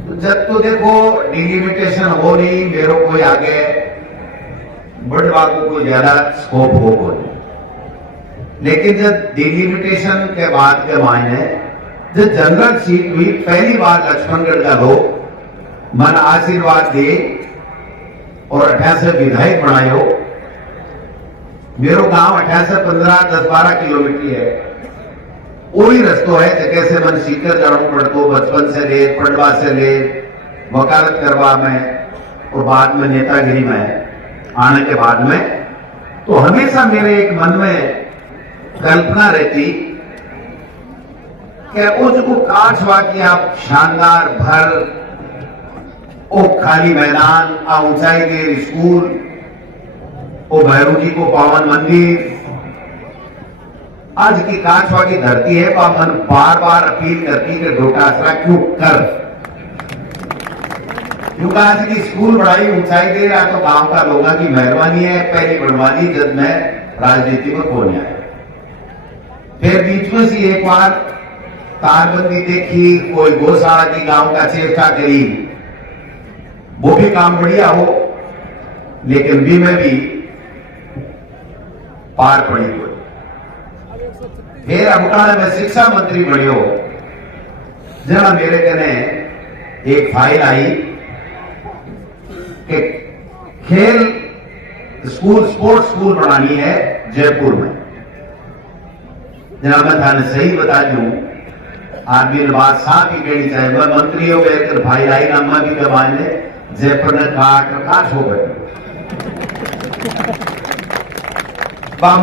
तो जब तो देखो डिलिमिटेशन हो नहीं, मेरे को आगे बढ़वा को ज्यादा स्कोप हो नहीं। लेकिन जब डिलिमिटेशन के बाद के मायने जब जनरल सीट हुई, पहली बार लक्ष्मणगढ़ का लोग मन आशीर्वाद दे और 88 विधायक बनायो। मेरो गांव 88 15 10-12 किलोमीटर है। वही रस्तो है जगह से मन सीकर जाना पड़तो, बचपन से ले, पढ़वा से ले, वकालत करवा में और बाद में नेतागिरी में आने के बाद में। तो हमेशा मेरे एक मन में कल्पना रहती कि उसको काठवा की आप शानदार भर ओ खाली मैदान, आ ऊंचाई देर स्कूल, ओ भैरू जी को पावन मंदिर, आज की काछवा की धरती है, मन बार बार अपील करती कि डोटासरा क्यों कर, क्योंकि आज की स्कूल पढ़ाई ऊंचाई दे रहा तो गांव का लोगों की मेहरबानी है। पहली बनवानी जब मैं राजनीति में खोने आया, फिर बीच में से एक बार तारबंदी देखी, कोई गौशाला की गांव का चेष्टा करी, वो भी काम बढ़िया हो, लेकिन भी में भी पार पड़ी हुई। फिर अबकाल में शिक्षा मंत्री बड़ियो, जरा मेरे कने एक फाइल आई कि खेल स्कूल, स्पोर्ट्स स्कूल बनानी है जयपुर में। जनाब मैं थाने सही बता दूं, आदमी ने बात साफ ही कहनी चाहिए। मैं मंत्री हो गए भाई लाई नामा भी कमाने जयपुर ने काट हो गए।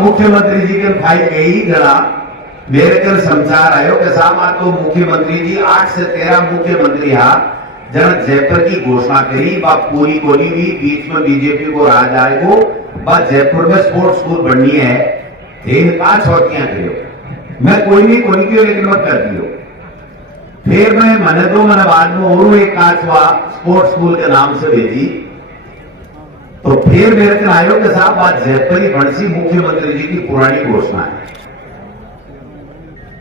मुख्यमंत्री जी के भाई गई जरा मेरे कल समाचार आयो कि साहब तो मुख्यमंत्री जी 8 से 13 मुख्यमंत्री जरा जयपुर की घोषणा करी, बा पूरी कोली भी बीच में बीजेपी को राज आएगो, बा जयपुर में स्पोर्ट्स स्कूल बननी है, तीन कांच होतियां करियो। मैं कोई नहीं कियो, लेकिन मत कर दियो। फिर मैं मने दो मन बाद में और एक कांचवा स्पोर्ट्स स्कूल के नाम से भेजी, तो फिर मेरे को आयो के साहब बात जयपुर ही बड़सी मुख्यमंत्री जी की पुरानी घोषणा है।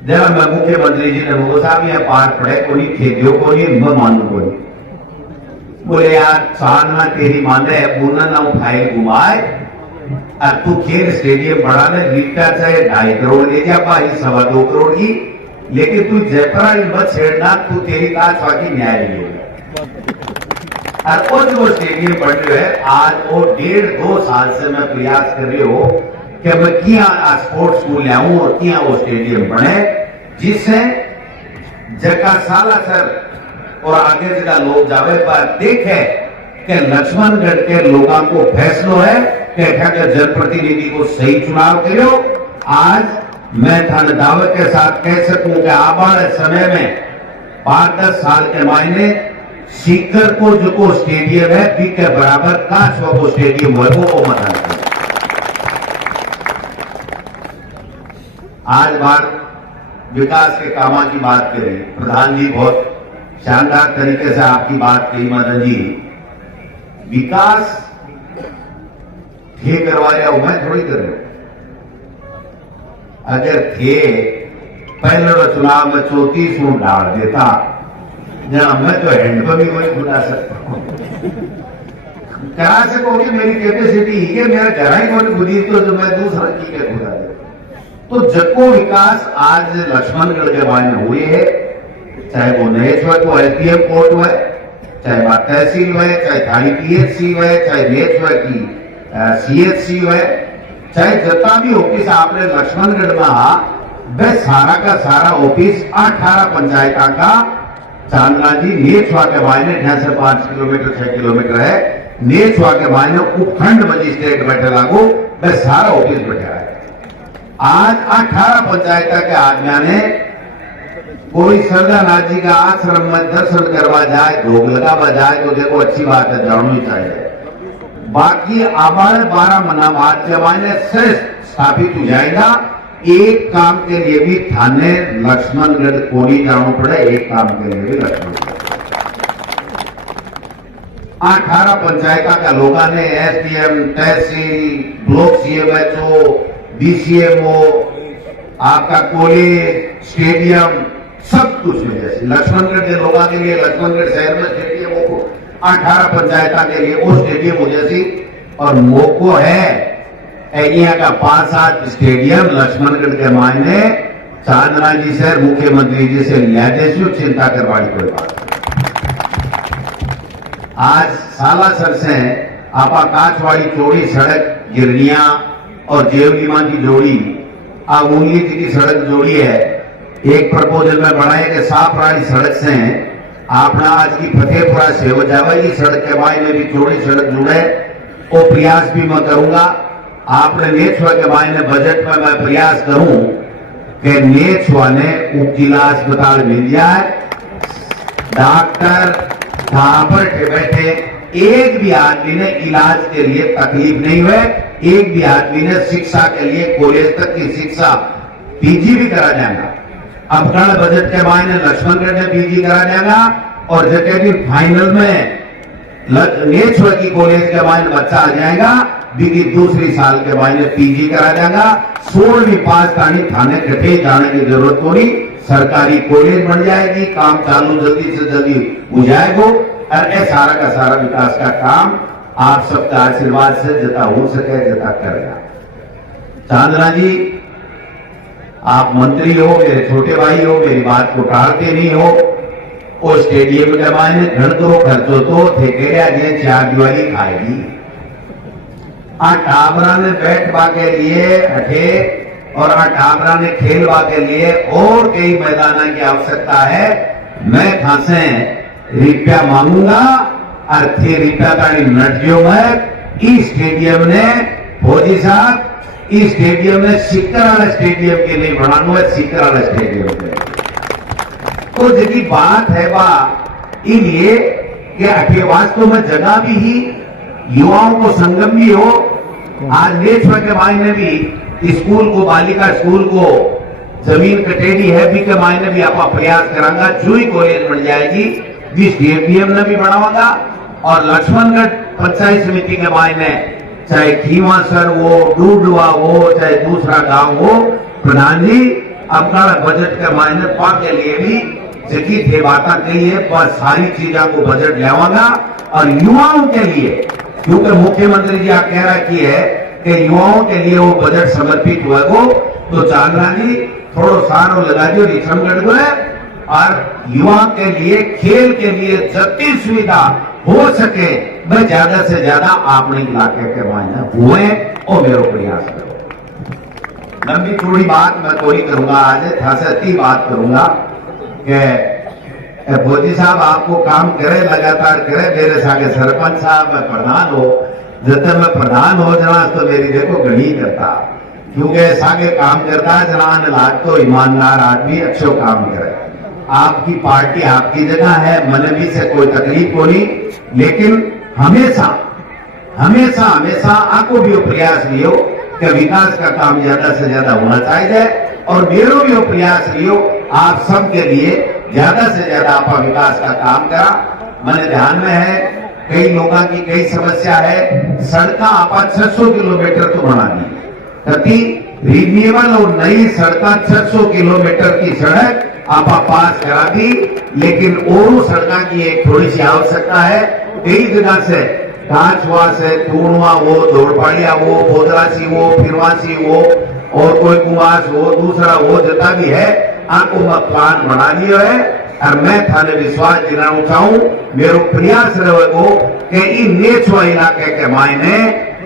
जब मैं मुख्यमंत्री जी ने बोला साहब यह पार पड़े को नहीं खेदियो को नहीं, मैं मानू को नहीं। बोले यार चांदना तेरी माने पूना ना फाइल घुमाए, और तू खेल स्टेडियम बढ़ाने लीटा चाहे 2.5 करोड़ ले जा पाई 2.25 करोड़ की, लेकिन तू जयपुर मत छेड़ना, तू तेरी काछवा की न्याय लेगा। और वो जो स्टेडियम बन रहे है आज, वो 1.5-2 साल से मैं प्रयास कर रही हो कि मैं किया स्पोर्ट्स स्कूल ले आऊं और किया वो स्टेडियम बने, जिससे जगह सालासर और आगे जगह लोग जावे पर देखे कि लक्ष्मणगढ़ के लोगों को फैसलो है कि जनप्रतिनिधि को सही चुनाव करो। आज मैं थाने दावे के साथ कह सकूं कि आने वाले समय में 5-10 साल के मायने सीकर को जो को स्टेडियम है बी के बराबर काछवा को स्टेडियम है वो मत। आज बात विकास के कामों की बात करें, प्रधान जी बहुत शानदार तरीके से आपकी बात कही मदन जी। विकास थे करवाया मैं थोड़ी कर रहा हूं, अगर थे पहले चुनाव में 34 डाल देता, जहां मैं तो हैंड पर भी वही बुला सकता हूं, करा सकोगे मेरी कैपेसिटी ही है, मेरा जरा ही कोई बुद्धि तो जो मैं दूसरा की के बुला दे। तो जको विकास आज लक्ष्मणगढ़ के मायने हुए है, चाहे वो नेचर को एलपीएम कोर्ट हुए, चाहे बात तहसील हुए, चाहे थानी पीएचसी हुए, चाहे नेचर की सीएचसी हुए, चाहे जितना भी ऑफिस आपने लक्ष्मणगढ़ में वह सारा का सारा ऑफिस 18 पंचायत का चांदना जी नेचवा के मायने यहाँ से 5 किलोमीटर 6 किलोमीटर है, नेचवा के मायने उपखंड मजिस्ट्रेट बैठे लागू वह सारा ऑफिस बैठा है। आज 18 पंचायत के आदमिया ने कोई सरदानाथ जी का आश्रम में दर्शन करवा जाए, भोग लगावा जाए तो देखो अच्छी बात है, जाना ही चाहिए। बाकी आबाद 12 महीना बाद के मायने श्रेष्ठ स्थापित हो जाएगा। एक काम के लिए भी थाने लक्ष्मणगढ़ को नहीं जाना पड़े, एक काम के लिए भी लक्ष्मणगढ़ 18 पंचायत का लोगों ने एसडीएम, तहसील, ब्लॉक सीएमएचओ, बीसीएमओ, आपका कॉलेज, स्टेडियम सब कुछ में जैसे लक्ष्मणगढ़ के लोगों के लिए लक्ष्मणगढ़ शहर में स्टेडियम हो, 18 पंचायत के लिए वो स्टेडियम हो जैसी, और मोको है एरिया का 5-7 स्टेडियम लक्ष्मणगढ़ के मायने चांदना जी से मुख्यमंत्री जी से लिया जैसी चिंता करवाई कोई बात। आज सालासर से आपा काछवाड़ी चौड़ी सड़क गिरनिया और जेवलीमा की जोड़ी आगूंगी की सड़क जोड़ी है, एक प्रपोजल में बनाए कि साफराड़ी सड़क से आपना आज की फतेहपुरा से हो जाएगी सड़क के मायने भी चौड़ी सड़क जुड़े, वो प्रयास भी मैं करूंगा। आपने नेछवा के मायने बजट में मैं प्रयास करूं कि नेछवा ने उप जिला अस्पताल मिल जाए, डॉक्टर वहां पर बैठे, एक भी आदमी ने इलाज के लिए तकलीफ नहीं हुए, एक भी आदमी ने शिक्षा के लिए कॉलेज तक की शिक्षा पीजी भी करा जाएगा। अपकरण बजट के मायने लक्ष्मणगढ़ में पीजी करा जाएगा और जगह भी फाइनल में नेचुरल की कॉलेज के मायने बच्चा आ जाएगा, बीगी दूसरी साल के मायने पीजी करा जाएगा। 16वीं पास तानी थाने कटे जाने की जरूरत थोड़ी, सरकारी कॉलेज बन जाएगी, काम चालू जल्दी से जल्दी हो जाएगा और ये सारा का सारा विकास का काम आप सबका आशीर्वाद से जितना हो सके जितना करेगा। चांदना जी, आप मंत्री हो, मेरे छोटे भाई हो, मेरी बात को टालते नहीं हो। वो स्टेडियम के मायने घर तो खर्चो तो ठेकेरिया जे 4 दिवाली खाएगी। टाबरा ने बैठवा के लिए हटे और टाबरा ने खेलवा के लिए और कई मैदान की आवश्यकता है। मैं खासे रुपया मांगूंगा और थे रुपया ताड़ी नटियों में इस स्टेडियम ने फौजी साहब इस स्टेडियम ने सिक्कर वाला स्टेडियम के लिए बनाना है, सिक्कर वाला स्टेडियम के तो जगी बात है बा इसलिए कि अठे वास्तव में जगह भी ही युवाओं को संगम भी हो। आज नेचुरल के मायने भी स्कूल को बालिका स्कूल को जमीन कटेरी है भी के मायने भी आप प्रयास करांगा, जो ही कॉलेज बन जाएगी भी स्टेडियम ने भी बनावागा। और लक्ष्मणगढ़ पंचायत समिति के मायने चाहे खीवासर हो, डूडवा हो, चाहे दूसरा गांव हो, प्रधान जी अपना बजट के मायने पा के लिए भी जगह थे बात कही है, पर सारी चीजों को बजट लेवागा। और युवाओं के लिए, क्योंकि मुख्यमंत्री जी आप कह रहा की है कि युवाओं के लिए वो बजट समर्पित हुआ को, तो चांदना जी थोड़ा सारो लगा दियो रिछमगढ़ को है और युवा के लिए खेल के लिए जितनी सुविधा हो सके मैं ज्यादा से ज्यादा अपने इलाके के मायने हुए और मेरा प्रयास करो। लंबी थोड़ी बात मैं थोड़ी करूंगा, आज थासती बात करूंगा कि भोजी साहब आपको काम करे लगातार करे, मेरे सागे सरपंच साहब मैं प्रधान हो, जब मैं प्रधान हो जना तो मेरी देखो गढ़ी करता, क्योंकि सागे काम करता है जनान लाग तो ईमानदार आदमी अच्छो काम करे। आपकी पार्टी आपकी जगह है, मन भी से कोई तकलीफ हो नहीं, लेकिन हमेशा हमेशा हमेशा आपको भी वो प्रयास लियो कि विकास का काम ज्यादा से ज्यादा होना चाहिए और मेरे भी वो प्रयास लियो आप सब के लिए ज्यादा से ज्यादा आप विकास का काम करा। मैंने ध्यान में है कई लोगों की कई समस्या है, सड़क आप 600 किलोमीटर तो बना दी, कति रिन्यूएबल और नई सड़क 600 किलोमीटर की सड़क आप पास करा दी, लेकिन और सड़क की एक थोड़ी सी आवश्यकता है। कई जगह से कांचवा से टूणवा हो, दौड़पाड़िया हो, बोदरासी हो, फिरवासी हो और कोई कुमास हो, दूसरा हो, जितना भी है आपको प्लान बना लिया है। और मैं थाने विश्वास दिलाना चाहूं, मेरे प्रयास रहेगो कि इन नेचुआ इलाके के मायने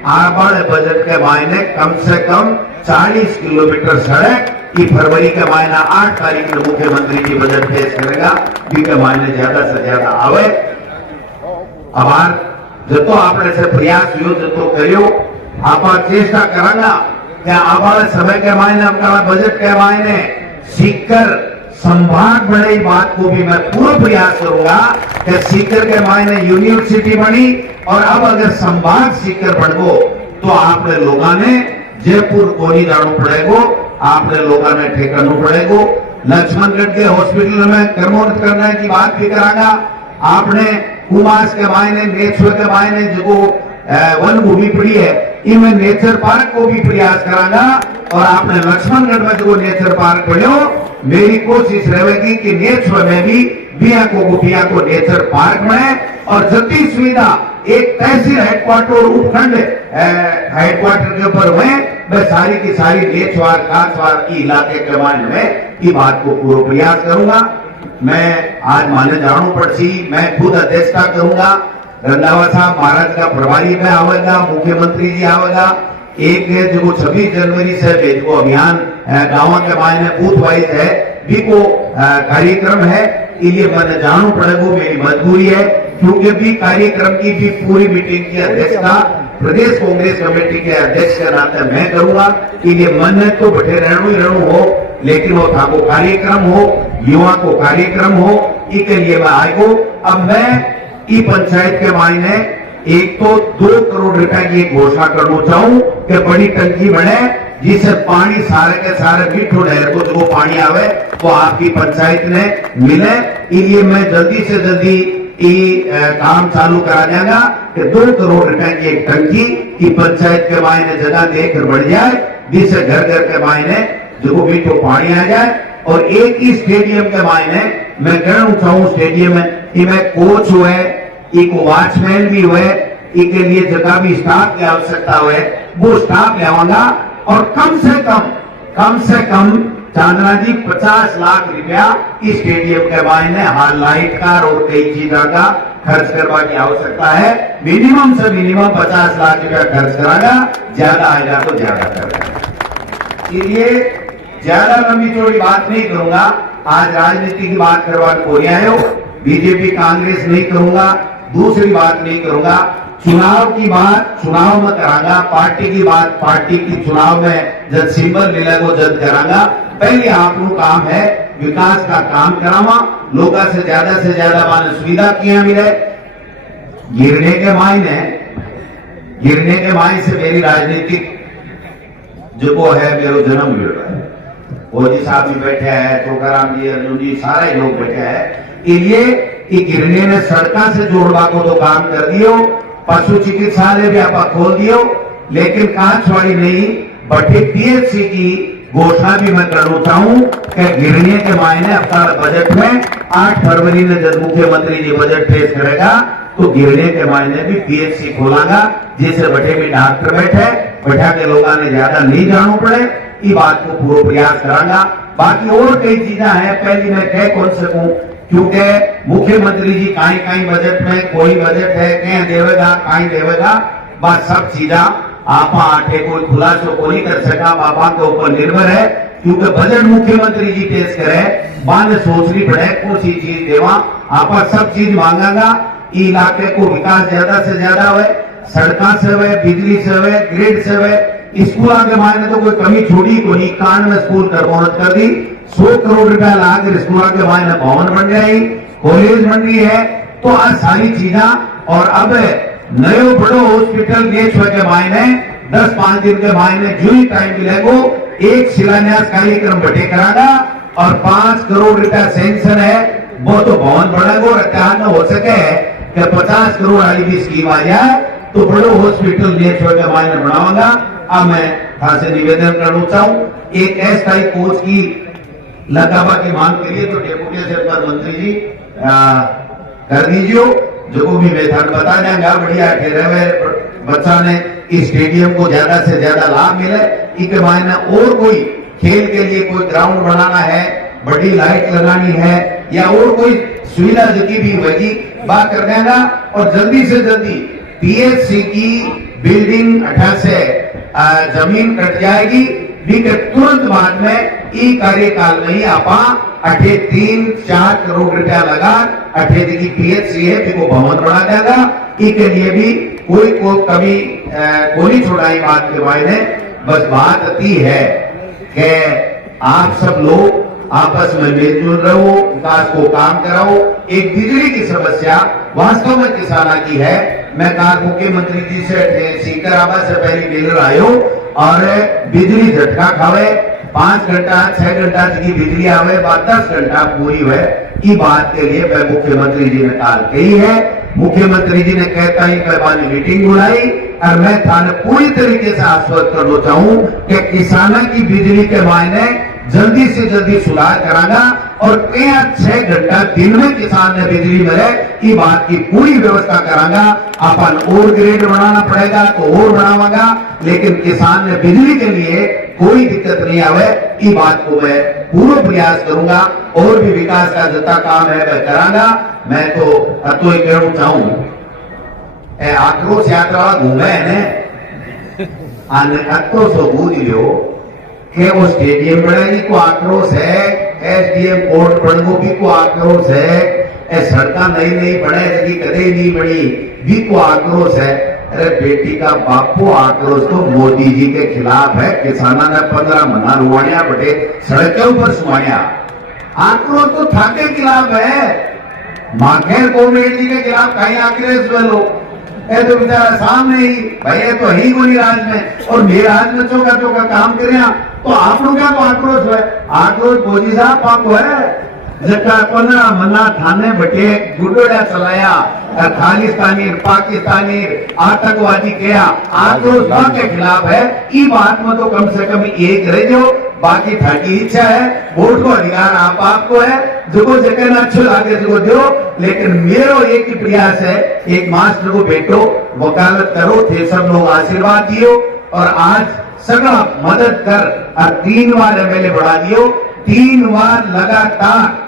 आबड़ बजट के मायने कम से कम 40 किलोमीटर सड़क की फरवरी के महीना 8 तारीख में मुख्यमंत्री जी बजट पेश करेगा, के मायने ज्यादा से ज्यादा आवे। आभार जो आपने से प्रयास हुआ जो करियो, आप चेष्टा करांगा कि आने समय के मायने अपना बजट के मायने सीकर संभाग बने बात को भी मैं पूरा प्रयास करूंगा कि सीकर के मायने यूनिवर्सिटी बनी और अब अगर संभाग सीकर बन गो तो आपने लोगों ने जयपुर को नहीं जाना पड़ेगा, आपने लोगों ने ठेकाना पड़ेगा। लक्ष्मणगढ़ के हॉस्पिटल में कर्मोन्नत करने की बात भी करांगा। आपने कुमास के मायने नेचर के मायने जो वन भूमि पड़ी है इनमें नेचर पार्क को भी प्रयास करांगा। और आपने लक्ष्मणगढ़ में जो नेचर पार्क पढ़ो, मेरी कोशिश रहेगी कि नेचर में भी बिया को नेचर पार्क में और जल्दी सुविधा एक तहसील हेडक्वार्टर उपखंड हेडक्वार्टर के ऊपर मैं सारी की सारी नेचवार कांचवार की इलाके के मायने में की बात को पूरा प्रयास करूंगा। मैं आज माने जानू पड़सी, मैं खुद अध्यक्षता करूंगा। रंधावा साहब महाराज का प्रभारी में आवेगा, मुख्यमंत्री जी आवेगा। एक जो 26 जनवरी से जो अभियान गाँव के मायने बूथ वाइज है भी को कार्यक्रम है, इसलिए मैंने जानू पड़ेगा, मेरी मजबूरी है क्योंकि भी कार्यक्रम की भी पूरी मीटिंग की अध्यक्षता प्रदेश कांग्रेस कमेटी के अध्यक्ष के नाते मैं करूंगा। इसलिए मन में तो बैठे रहू हो, लेकिन वो था को कार्यक्रम हो, युवा को कार्यक्रम हो, इसके लिए मैं आएगो। अब मैं ई पंचायत के मायने एक तो 2 करोड़ रुपए की घोषणा करना चाहूं कि बड़ी टंकी बने जिससे पानी सारे के सारे मिठो नहर को जो पानी आवे वो आपकी पंचायत ने मिले। इसलिए मैं जल्दी से जल्दी काम चालू करा देगा कि 2 करोड़ रुपए की एक टंकी की पंचायत के मायने जगह देकर बढ़ जाए, जिससे घर घर के मायने जो मीठो पानी आ जाए। और एक ही स्टेडियम के मायने मैं कहना चाहूँ स्टेडियम में इनमें कोच हुए, एक वॉचमैन भी हुए, इसके लिए जगह भी स्टाफ की आवश्यकता हुए, वो स्टाफ लेवागा। और कम से कम चांदना जी 50 लाख रुपया इस स्टेडियम के मायने हाल लाइट का और कई चीजों का खर्च करवा की आवश्यकता है। मिनिमम से मिनिमम 50 लाख रुपया खर्च करागा, ज्यादा आएगा तो ज्यादा करेगा। इसलिए ज्यादा लंबी चौड़ी बात नहीं करूंगा, आज राजनीति की बात करवाने को आए हो, बीजेपी कांग्रेस नहीं करूंगा, दूसरी बात नहीं करूंगा, चुनाव की बात चुनाव में करांगा, पार्टी की बात पार्टी की चुनाव में जब सिंबल मिले वो जल्द करांगा। पहले आप लोग काम है विकास का काम करावा, लोगों से ज्यादा माने सुविधा किया मिले। गिरने के मायने से मेरी राजनीतिक जो वो है मेरा जन्म मिल रहा है। मोदी साहब भी बैठे हैं, चोकाराम जी, अर्जुन जी, सारे लोग बैठे हैं। इसलिए गिरने ने सड़का से जोड़वा को तो काम कर दियो, पशु चिकित्सालय भी आप खोल दियो, लेकिन कांचवाड़ी नहीं बटे पीएचसी की घोषणा भी मैं करना चाहूं कि गिरने के मायने अपना बजट में 8 फरवरी में जब मुख्यमंत्री जी बजट पेश करेगा तो गिरने के मायने भी पीएचसी खोलागा, जिससे बटे भी डॉक्टर बैठा के लोगों ने ज्यादा नहीं जाना पड़े। ये बात को पूरा प्रयास करांगा। बाकी और कई चीजें हैं, पहली मैं कह कौन सकूं, क्योंकि मुख्यमंत्री जी कहीं बजट में कोई बजट है कहीं देवेगा कहीं देवेगा, बस सब चीजा आपा आठे कोई खुलासो को नहीं कर सका, बाबा के ऊपर निर्भर है। क्योंकि बजट मुख्यमंत्री जी पेश करे, बाद सोचनी पड़े कौन सी चीज देवा, आपा सब चीज मांगागा। इलाके को विकास ज्यादा से ज्यादा हुए, सड़का से हुए, बिजली से हुए, ग्रिड से हुए, स्कूल के मायने तो कोई कमी छोड़ी को नहीं, 91 स्कूल करमौत कर दी, 100 करोड़ रुपया लाकर स्कूल के मायने भवन बन गई, कॉलेज बन गई है। तो आज सारी चीजा और अब नयो बड़ो हॉस्पिटल देश के मायने 10-5 दिन के मायने जो ही टाइम मिलेगो एक शिलान्यास कार्यक्रम बटे करागा और 5 करोड़ रुपया सेंक्शन है, वो तो भवन बढ़ेगा और अत्यार न हो सके कि 50 करोड़ वाली भी स्कीम आ जाए तो बड़ो हॉस्पिटल देश के मायने बनाऊंगा। अब मैं आपसे निवेदन करना चाहूं, एक अस्थायी कोच की लगावा की मांग के लिए तो डेप्यूटी सरकार मंत्री जी कर दीजिए, जो भी मैं थान बता देंगे बढ़िया रहे बच्चा ने इस स्टेडियम को ज्यादा से ज्यादा लाभ मिले। इसके मायने और कोई खेल के लिए कोई ग्राउंड बनाना है, बड़ी लाइट लगानी है या और कोई सुविधा जगी भी होगी बात कर देगा। और जल्दी से जल्दी पीएचसी की बिल्डिंग 28 से जमीन कट जाएगी, तुरंत बाद में ई कार्यकाल में ही आपा 3-4 करोड़ रुपया लगा 28 की पीएचसी है को भवन बढ़ा देगा। इसके लिए भी कोई को कभी कोई छोड़ाई बात के मायने, बस बात आती है कि आप सब लोग आपस में मिलजुल रहो, विकास को काम कराओ। एक बिजली की समस्या वास्तव में किसाना की है। मैं कहा मुख्यमंत्री जी से सीकर आवा से पहले मिल आयो और बिजली झटका खावे, 5 घंटा 6 घंटा की बिजली आवे, 10 घंटा पूरी हुए। ये बात के लिए मैं मुख्यमंत्री जी ने काल कही है, मुख्यमंत्री जी ने कहता ही पैमाने मीटिंग बुलाई और मैं थाने पूरी तरीके से आश्वस्त करना चाहूं कि किसानों की बिजली के मायने जल्दी से जल्दी सुधार कराना और 6 घंटा दिन में किसान ने बिजली मिले, ये बात की पूरी व्यवस्था करांगा। अपन और ग्रेड बनाना पड़ेगा तो और बनावागा, लेकिन किसान ने बिजली के लिए कोई दिक्कत नहीं आवे, ये बात को मैं पूरा प्रयास करूंगा। और भी विकास का जितना काम है मैं करांगा। मैं तो ही कहना चाहूं, आक्रोश यात्रा घूमे ने आक्रोश बूझ लियो कि वो स्टेडियम बनाने को आक्रोश है, एसडीएम कोर्ट बनगो भी को आक्रोश है, सड़का नई बने लगी कदे नहीं बनी भी को आक्रोश है। अरे बेटी का बापू आक्रोश तो मोदी जी के खिलाफ है, किसाना ने 15 मना रुआनिया बटे सड़क के ऊपर सुवानिया, आक्रोश तो थाके खिलाफ है, माखेर कोमरेड जी के खिलाफ कहीं आक्रोश लोग ये तो बेचारा सामने ही भाई ये तो ही कोई राज में और मेरे राज में चौका चौका काम करे तो आप लोग क्या तो आक्रोश है आक्रोश मोदी साहब पाको है जका 15 मना थाने बटे गुडोड़ा चलाया खालिस्तानी पाकिस्तानी आतंकवादी किया आक्रोश के खिलाफ है ई बात में तो कम से कम एक रह जाओ बाकी थाकी इच्छा है वोट को अधिकार आपको है जो जगह अच्छो लागे जो दो लेकिन मेरो एक ही प्रयास है एक मास्टर को बैठो वकालत करो थे सब लोग आशीर्वाद दियो और आज सगड़ा मदद कर और 3 बार एमएलए बढ़ा दियो 3 बार लगातार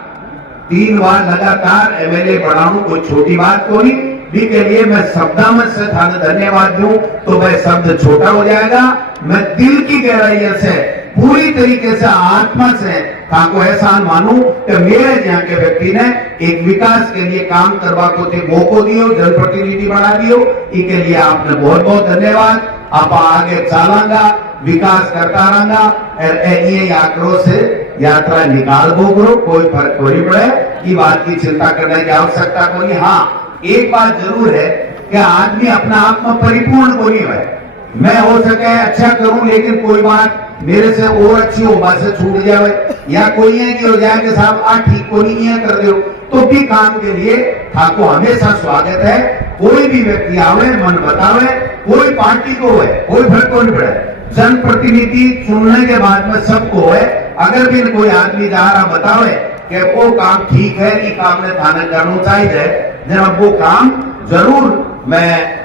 एमएलए बढ़ाऊं कोई छोटी बात को नहीं भी के लिए मैं शब्दामत से थाने धन्यवाद दूं तो वह शब्द छोटा हो जाएगा मैं दिल की गहराई से पूरी तरीके से आत्मा से को एहसान मानूं कि मेरे यहाँ के व्यक्ति ने एक विकास के लिए काम करवा को मौको दियो जनप्रतिनिधि बना दियो इसके लिए आपने बहुत बहुत धन्यवाद आप आगे चलांगा विकास करता रहूंगा ये आक्रोश से यात्रा निकाल बोगरो कोई फर्क नहीं पड़े ये बात की चिंता करने की आवश्यकता को नहीं हाँ एक बात जरूर है कि आदमी अपना आप में परिपूर्ण को नहीं है मैं हो सके अच्छा करूं लेकिन कोई बात मेरे से और अच्छी हो बात से छूट जाए या कोई है कि हो जाए कि साहब आ ठीक को नहीं है कर दो तो भी काम के लिए ठाकुर हमेशा स्वागत है कोई भी व्यक्ति आवे मन बतावे कोई पार्टी को है कोई फर्क को नहीं पड़े जनप्रतिनिधि चुनने के बाद में सबको है अगर भी कोई आदमी जा रहा बतावे कि वो काम ठीक है ये काम ने थाने करना चाहिए जब वो काम जरूर मैं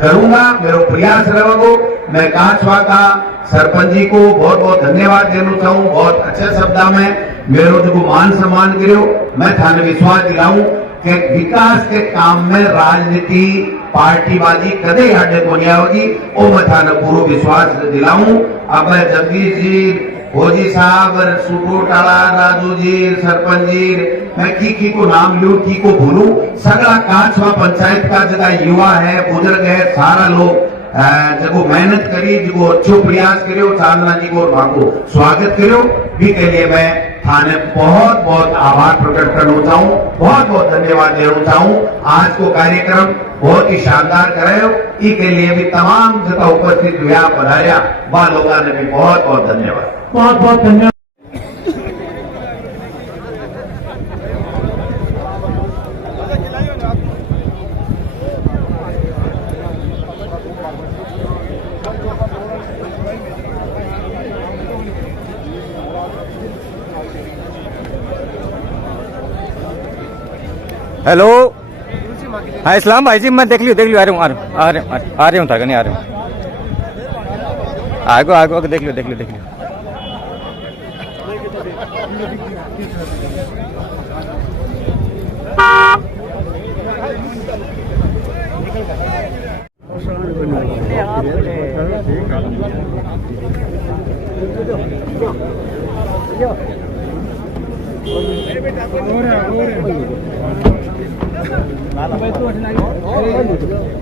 करूंगा मेरा प्रयास रहेगा मैं कांचवा का सरपंच जी को बहुत बहुत धन्यवाद देना चाहूँ बहुत अच्छे शब्द में मेरे जो मान सम्मान करो मैं थाने विश्वास दिलाऊं कि विकास के काम में राजनीति पार्टीबाजी कदे आडे को नहीं होगी और मैं थाने पूरा विश्वास दिलाऊं अब जगदीश जी भोजी साहब सुटो टाला राजू जी सरपंच जी मैं की को नाम लूं की को भूलूं सगला कांचवा पंचायत का जगह युवा है बुजुर्ग है सारा लोग जगो मेहनत करी जो अच्छो प्रयास करो चांदना जी को मांगो स्वागत करो भी के लिए मैं थाने बहुत बहुत आभार प्रकट करना चाहूँ बहुत बहुत धन्यवाद देना चाहूँ आज को कार्यक्रम बहुत ही शानदार करायो इसके लिए भी तमाम जगह उपस्थित हुआ पधारिया वह लोगों ने भी बहुत बहुत धन्यवाद बहुत बहुत धन्यवाद हेलो हाँ इस्लाम भाई जी मैं देख लियो आ रहा हूँ था नहीं आ रहा हूँ आगो देख लियो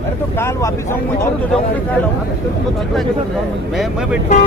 अरे तो काल वापिस आऊंगा मैं बैठूंगा